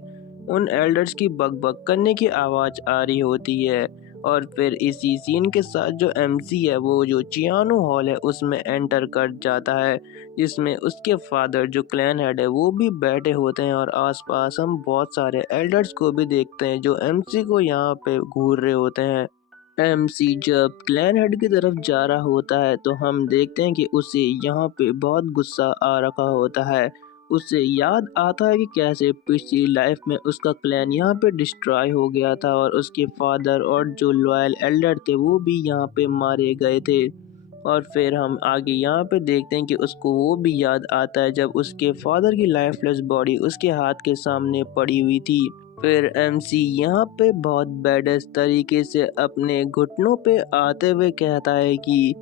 उन एल्डर्स की बकबक करने की आवाज़ आ रही होती है। और फिर इसी सीन के साथ जो एमसी है वो जो चियानू हॉल है उसमें एंटर कर जाता है, जिसमें उसके फादर जो क्लैन हेड है वो भी बैठे होते हैं। और आसपास हम बहुत सारे एल्डर्स को भी देखते हैं जो एमसी को यहाँ पे घूर रहे होते हैं। एमसी जब क्लैन हेड की तरफ जा रहा होता है तो हम देखते हैं कि उसे यहाँ पे बहुत गुस्सा आ रखा होता है। उसे याद आता है कि कैसे पिछली लाइफ में उसका क्लैन यहाँ पे डिस्ट्रॉय हो गया था और उसके फादर और जो लॉयल एल्डर थे वो भी यहाँ पे मारे गए थे। और फिर हम आगे यहाँ पे देखते हैं कि उसको वो भी याद आता है जब उसके फादर की लाइफलेस बॉडी उसके हाथ के सामने पड़ी हुई थी। फिर एमसी यहाँ पे बहुत बैडेस्ट तरीके से अपने घुटनों पे आते हुए कहता है कि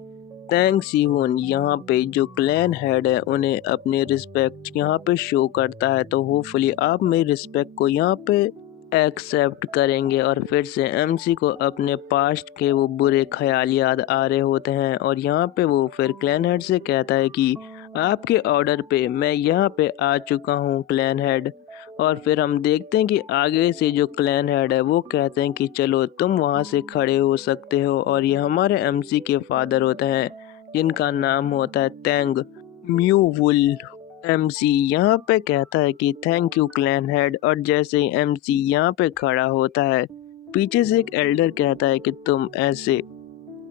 थैंक्स सीहोन। यहाँ पे जो क्लैन हेड है उन्हें अपने रिस्पेक्ट यहाँ पे शो करता है, तो होपफुली आप मेरी रिस्पेक्ट को यहाँ पे एक्सेप्ट करेंगे। और फिर से एमसी को अपने पास्ट के वो बुरे ख्याल याद आ रहे होते हैं और यहाँ पे वो फिर क्लैन हेड से कहता है कि आपके ऑर्डर पे मैं यहाँ पे आ चुका हूँ क्लैन हेड। और फिर हम देखते हैं कि आगे से जो क्लैन हेड है वो कहते हैं कि चलो तुम वहाँ से खड़े हो सकते हो। और ये हमारे एमसी के फादर होते हैं जिनका नाम होता है तेंग म्यूवुल। एमसी यहाँ पे कहता है कि थैंक यू क्लैन हेड। और जैसे ही एमसी यहाँ पे खड़ा होता है पीछे से एक एल्डर कहता है कि तुम ऐसे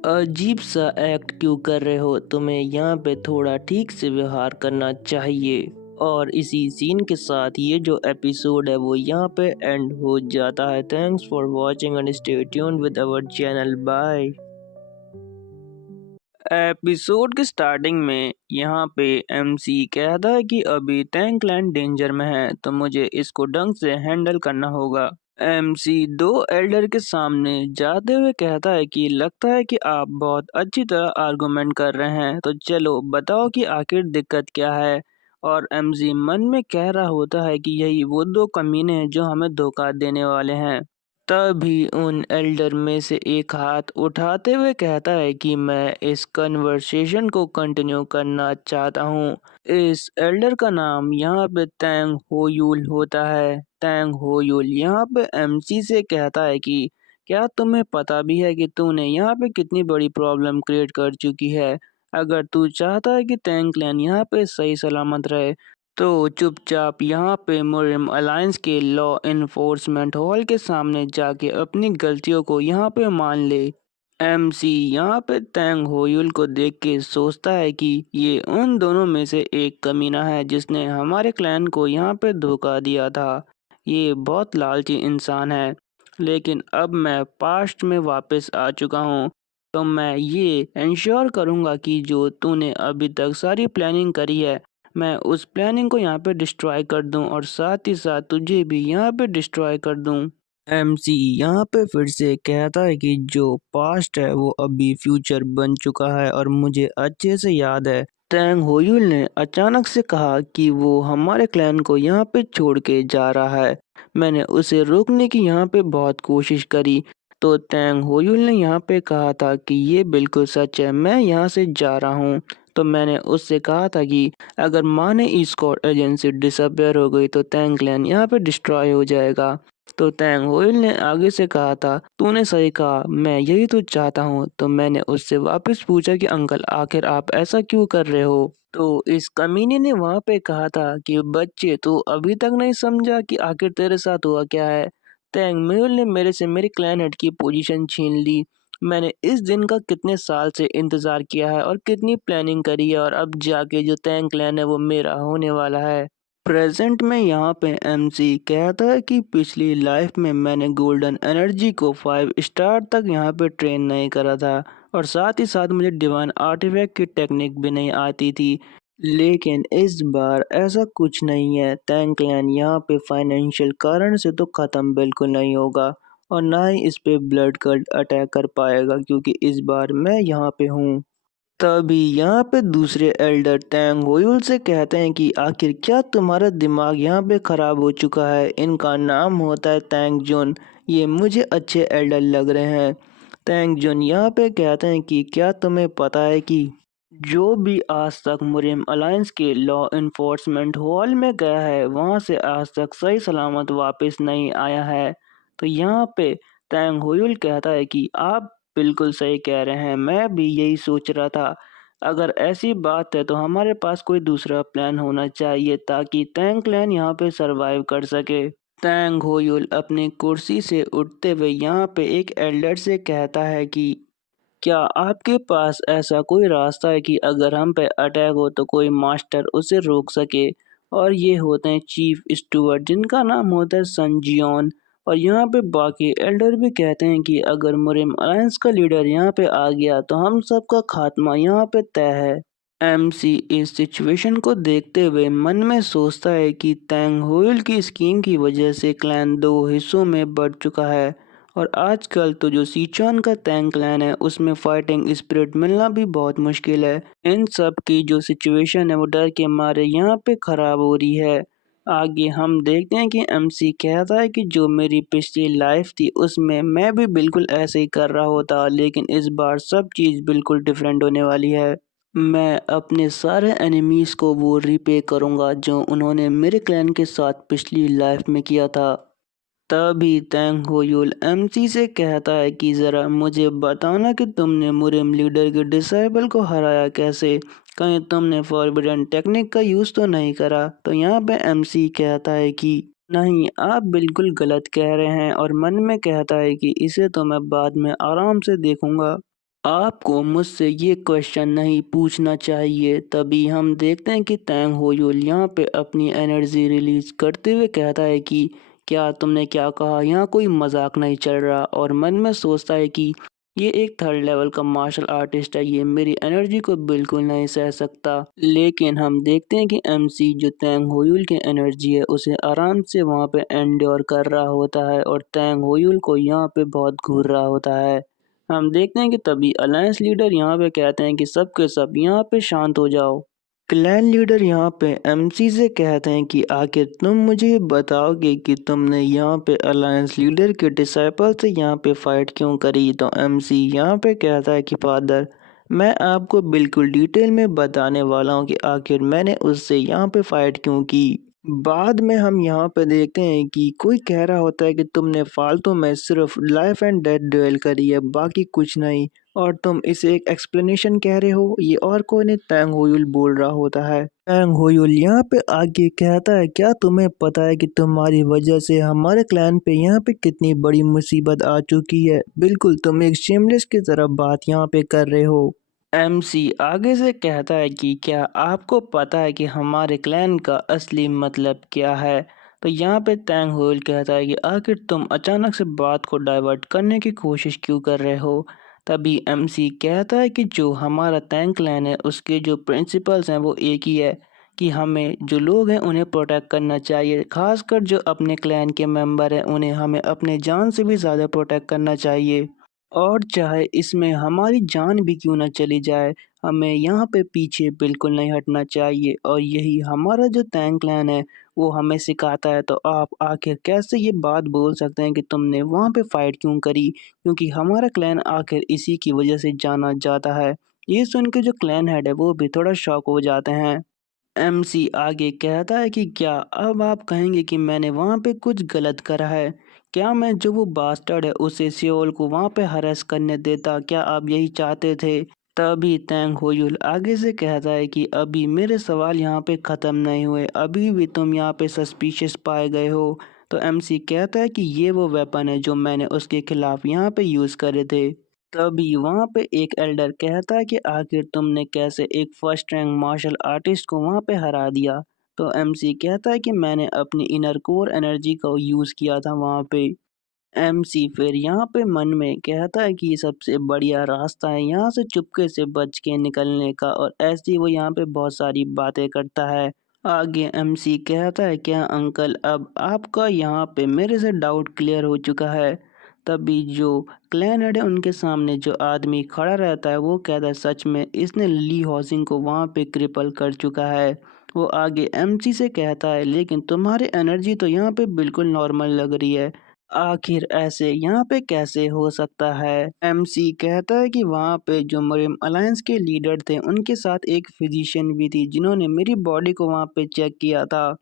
अजीब सा एक्ट क्यों कर रहे हो, तुम्हें यहाँ पे थोड़ा ठीक से व्यवहार करना चाहिए। और इसी सीन के साथ ये जो एपिसोड है वो यहाँ पे एंड हो जाता है। Thanks for watching and stay tuned with our channel. Bye. Episode के स्टार्टिंग में यहाँ पे एमसी कहता है कि अभी टैंकलैंड डेंजर में है तो मुझे इसको ढंग से हैंडल करना होगा। एमसी दो एल्डर के सामने जाते हुए कहता है कि लगता है कि आप बहुत अच्छी तरह आर्गुमेंट कर रहे हैं, तो चलो बताओ कि आखिर दिक्कत क्या है। और एमसी मन में कह रहा होता है कि यही वो दो कमीने हैं जो हमें धोखा देने वाले हैं। तभी उन एल्डर में से एक हाथ उठाते हुए कहता है कि मैं इस कन्वर्सेशन को कंटिन्यू करना चाहता हूँ। इस एल्डर का नाम यहाँ पे तैंग होयुल होता है। तैंग होयुल यहाँ पे एमसी से कहता है कि क्या तुम्हें पता भी है कि तूने यहाँ पे कितनी बड़ी प्रॉब्लम क्रिएट कर चुकी है। अगर तू चाहता है कि तैंग क्लैन यहाँ पे सही सलामत रहे तो चुपचाप यहाँ पे मुरिम अलायंस के लॉ इन्फोर्समेंट हॉल के सामने जाके अपनी गलतियों को यहाँ पे मान ले। एमसी यहाँ पे तैंग होयुल को देख के सोचता है कि ये उन दोनों में से एक कमीना है जिसने हमारे क्लैन को यहाँ पे धोखा दिया था। ये बहुत लालची इंसान है, लेकिन अब मैं पास्ट में वापस आ चुका हूँ तो मैं ये इंश्योर करूँगा कि जो तूने अभी तक सारी प्लानिंग करी है मैं उस प्लानिंग को यहाँ पे डिस्ट्रॉय कर दूं और साथ ही साथ तुझे भी यहाँ पे डिस्ट्रॉय कर दूं। एमसी यहाँ पे फिर से कहता है कि जो पास्ट है वो अभी फ्यूचर बन चुका है और मुझे अच्छे से याद है तैंग होयुल ने अचानक से कहा कि वो हमारे क्लैन को यहाँ पे छोड़ के जा रहा है। मैंने उसे रोकने की यहाँ पे बहुत कोशिश करी तो तैंग होयुल ने यहाँ पे कहा था कि ये बिल्कुल सच है, मैं यहाँ से जा रहा हूँ। तो मैंने उससे कहा था कि अगर माने स्कॉट एजेंसी डिसअपियर हो गई तो तैंग क्लैन यहाँ पे डिस्ट्रॉय हो जाएगा। तो तैंग होइल ने आगे से कहा था तूने सही कहा, मैं यही तो चाहता हूँ। तो मैंने उससे वापस पूछा कि अंकल आखिर आप ऐसा क्यों कर रहे हो। तो इस कमीने ने वहाँ पे कहा था कि बच्चे तू अभी तक नहीं समझा कि आखिर तेरे साथ हुआ क्या है। तैंग मेहुल ने मेरे से मेरी क्लैन हेड की पोजीशन छीन ली। मैंने इस दिन का कितने साल से इंतजार किया है और कितनी प्लानिंग करी है और अब जाके जो तैंग क्लैन है वो मेरा होने वाला है। प्रेजेंट में यहाँ पे एमसी कहता है कि पिछली लाइफ में मैंने गोल्डन एनर्जी को 5 स्टार तक यहाँ पे ट्रेन नहीं करा था और साथ ही साथ मुझे डिवाइन आर्टिफैक्ट की टेक्निक भी नहीं आती थी। लेकिन इस बार ऐसा कुछ नहीं है। टैंक क्लैन यहाँ पे फाइनेंशियल कारण से तो ख़त्म बिल्कुल नहीं होगा और ना ही इस पे ब्लड कल्ट अटैक कर पाएगा क्योंकि इस बार मैं यहाँ पे हूँ। तभी यहाँ पे दूसरे एल्डर टैंग होयुल से कहते हैं कि आखिर क्या तुम्हारा दिमाग यहाँ पे खराब हो चुका है। इनका नाम होता है टैंग जुन। ये मुझे अच्छे एल्डर लग रहे हैं। टैंग जुन यहाँ पे कहते हैं कि क्या तुम्हें पता है कि जो भी आज तक मुरिम अलायंस के लॉ इन्फोर्समेंट हॉल में गया है वहां से आज तक सही सलामत वापस नहीं आया है। तो यहाँ पे टैंग हुयुल कहता है कि आप बिल्कुल सही कह रहे हैं, मैं भी यही सोच रहा था। अगर ऐसी बात है तो हमारे पास कोई दूसरा प्लान होना चाहिए ताकि टैंग क्लैन यहाँ पे सरवाइव कर सके। टैंग होयुल अपनी कुर्सी से उठते हुए यहाँ पे एक एल्डर से कहता है कि क्या आपके पास ऐसा कोई रास्ता है कि अगर हम पे अटैक हो तो कोई मास्टर उसे रोक सके। और ये होते हैं चीफ स्टुअर्ट जिनका नाम होता है संजियोन। और यहाँ पे बाकी एल्डर भी कहते हैं कि अगर मुरिम अलायंस का लीडर यहाँ पे आ गया तो हम सबका खात्मा यहाँ पे तय है। एमसी इस सिचुएशन को देखते हुए मन में सोचता है कि टैंग होइल की स्कीम की वजह से क्लैन दो हिस्सों में बढ़ चुका है। और आजकल तो जो सीचुआन का टैंग क्लैन है उसमें फाइटिंग स्पिरिट मिलना भी बहुत मुश्किल है। इन सब की जो सिचुएशन है वो डर के मारे यहाँ पे खराब हो रही है। आगे हम देखते हैं कि एमसी कहता है कि जो मेरी पिछली लाइफ थी उसमें मैं भी बिल्कुल ऐसे ही कर रहा होता, लेकिन इस बार सब चीज़ बिल्कुल डिफरेंट होने वाली है। मैं अपने सारे एनिमीज को वो रिपे करूंगा जो उन्होंने मेरे क्लैन के साथ पिछली लाइफ में किया था। तभी टैंग होयुल एमसी से कहता है कि जरा मुझे बताना कि तुमने मुरिम लीडर के डिसाइबल को हराया कैसे। कहीं तुमने फॉरबिडन टेक्निक का यूज तो नहीं करा। तो यहाँ पे एमसी कहता है कि नहीं, आप बिल्कुल गलत कह रहे हैं। और मन में कहता है कि इसे तो मैं बाद में आराम से देखूंगा। आपको मुझसे ये क्वेश्चन नहीं पूछना चाहिए। तभी हम देखते हैं कि टैंग होयुल यहाँ पे अपनी एनर्जी रिलीज करते हुए कहता है कि क्या तुमने क्या कहा, यहाँ कोई मजाक नहीं चल रहा। और मन में सोचता है कि ये एक थर्ड लेवल का मार्शल आर्टिस्ट है, ये मेरी एनर्जी को बिल्कुल नहीं सह सकता। लेकिन हम देखते हैं कि एमसी जो टैंग होयुल की एनर्जी है उसे आराम से वहाँ पे एंड्योर कर रहा होता है और टैंग होयुल को यहाँ पे बहुत घूर रहा होता है। हम देखते हैं कि तभी अलायंस लीडर यहाँ पे कहते हैं कि सब के सब यहाँ पे शांत हो जाओ। क्लैन लीडर यहाँ पे एमसी से कहते हैं कि आखिर तुम मुझे बताओगे कि तुमने यहाँ पे अलायंस लीडर के डिसाइपल से यहाँ पे फाइट क्यों करी। तो एमसी यहाँ पे कहता है कि फादर, मैं आपको बिल्कुल डिटेल में बताने वाला हूँ कि आखिर मैंने उससे यहाँ पे फाइट क्यों की। बाद में हम यहाँ पे देखते हैं कि कोई कह रहा होता है कि तुमने फालतू में सिर्फ लाइफ एंड डेथ ड्यूएल करी है, बाकी कुछ नहीं। और तुम इसे एक एक्सप्लेनेशन कह रहे हो। ये और कोई नहीं, टैंग होयुल बोल रहा होता है। टैंग होयुल यहाँ पे आगे कहता है, क्या तुम्हें पता है कि तुम्हारी वजह से हमारे क्लैन पे यहाँ पे कितनी बड़ी मुसीबत आ चुकी है। बिल्कुल तुम एक शेमलेस की तरह बात यहाँ पे कर रहे हो। एमसी आगे से कहता है कि क्या आपको पता है कि हमारे क्लैन का असली मतलब क्या है। तो यहाँ पे टैंग होइल कहता है कि आखिर तुम अचानक से बात को डाइवर्ट करने की कोशिश क्यों कर रहे हो। तभी एमसी कहता है कि जो हमारा टैंग क्लैन है उसके जो प्रिंसिपल्स हैं वो एक ही है कि हमें जो लोग हैं उन्हें प्रोटेक्ट करना चाहिए, खासकर जो अपने क्लैन के मेंबर हैं उन्हें हमें अपने जान से भी ज़्यादा प्रोटेक्ट करना चाहिए। और चाहे इसमें हमारी जान भी क्यों न चली जाए, हमें यहाँ पे पीछे बिल्कुल नहीं हटना चाहिए। और यही हमारा जो टैंक क्लैन है वो हमें सिखाता है। तो आप आखिर कैसे ये बात बोल सकते हैं कि तुमने वहाँ पे फाइट क्यों करी, क्योंकि हमारा क्लैन आखिर इसी की वजह से जाना जाता है। ये सुन के जो क्लैन हेड है वो भी थोड़ा शॉक हो जाते हैं। एमसी आगे कहता है कि क्या अब आप कहेंगे कि मैंने वहाँ पे कुछ गलत करा है। क्या मैं जो वो बास्टर्ड है उसे सियोल को वहाँ पे हरेस करने देता, क्या आप यही चाहते थे। तभी टैंग होयुल आगे से कहता है कि अभी मेरे सवाल यहाँ पे ख़त्म नहीं हुए, अभी भी तुम यहाँ पे सस्पिशियस पाए गए हो। तो एमसी कहता है कि ये वो वेपन है जो मैंने उसके खिलाफ यहाँ पे यूज़ करे थे। तभी वहाँ पे एक एल्डर कहता है कि आखिर तुमने कैसे एक फर्स्ट रैंक मार्शल आर्टिस्ट को वहाँ पे हरा दिया। तो एमसी कहता है कि मैंने अपनी इनर कोर एनर्जी का यूज़ किया था वहाँ पे। एमसी फिर यहाँ पे मन में कहता है कि ये सबसे बढ़िया रास्ता है यहाँ से चुपके से बच के निकलने का। और ऐसी वो यहाँ पे बहुत सारी बातें करता है। आगे एमसी कहता है, क्या अंकल अब आपका यहाँ पे मेरे से डाउट क्लियर हो चुका है। तभी जो क्लैन हेड है उनके सामने जो आदमी खड़ा रहता है वो कहता है सच में इसने ली हॉसिंग को वहाँ पे क्रिपल कर चुका है। वो आगे एमसी से कहता है लेकिन तुम्हारी एनर्जी तो यहाँ पे बिल्कुल नॉर्मल लग रही है, आखिर ऐसे यहाँ पे कैसे हो सकता है। एमसी कहता है कि वहाँ पे जो मरियम अलायंस के लीडर थे उनके साथ एक फिजिशियन भी थी जिन्होंने मेरी बॉडी को वहाँ पे चेक किया था।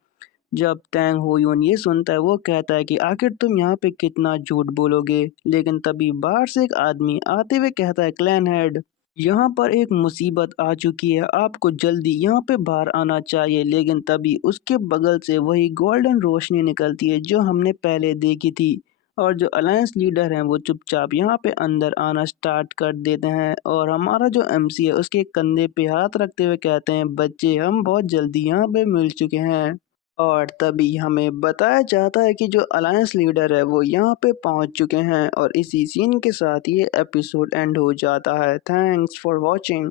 जब तैंग होयून ये सुनता है वो कहता है कि आखिर तुम यहाँ पे कितना झूठ बोलोगे, लेकिन तभी बाहर से एक आदमी आते हुए कहता है क्लैन हेड यहाँ पर एक मुसीबत आ चुकी है, आपको जल्दी यहाँ पे बाहर आना चाहिए। लेकिन तभी उसके बगल से वही गोल्डन रोशनी निकलती है जो हमने पहले देखी थी और जो अलायंस लीडर हैं वो चुपचाप यहाँ पे अंदर आना स्टार्ट कर देते हैं और हमारा जो एमसी है उसके कंधे पे हाथ रखते हुए कहते हैं बच्चे हम बहुत जल्दी यहाँ पे मिल चुके हैं। और तभी हमें बताया जाता है कि जो अलायंस लीडर है वो यहाँ पे पहुँच चुके हैं और इसी सीन के साथ ये एपिसोड एंड हो जाता है। Thanks for watching.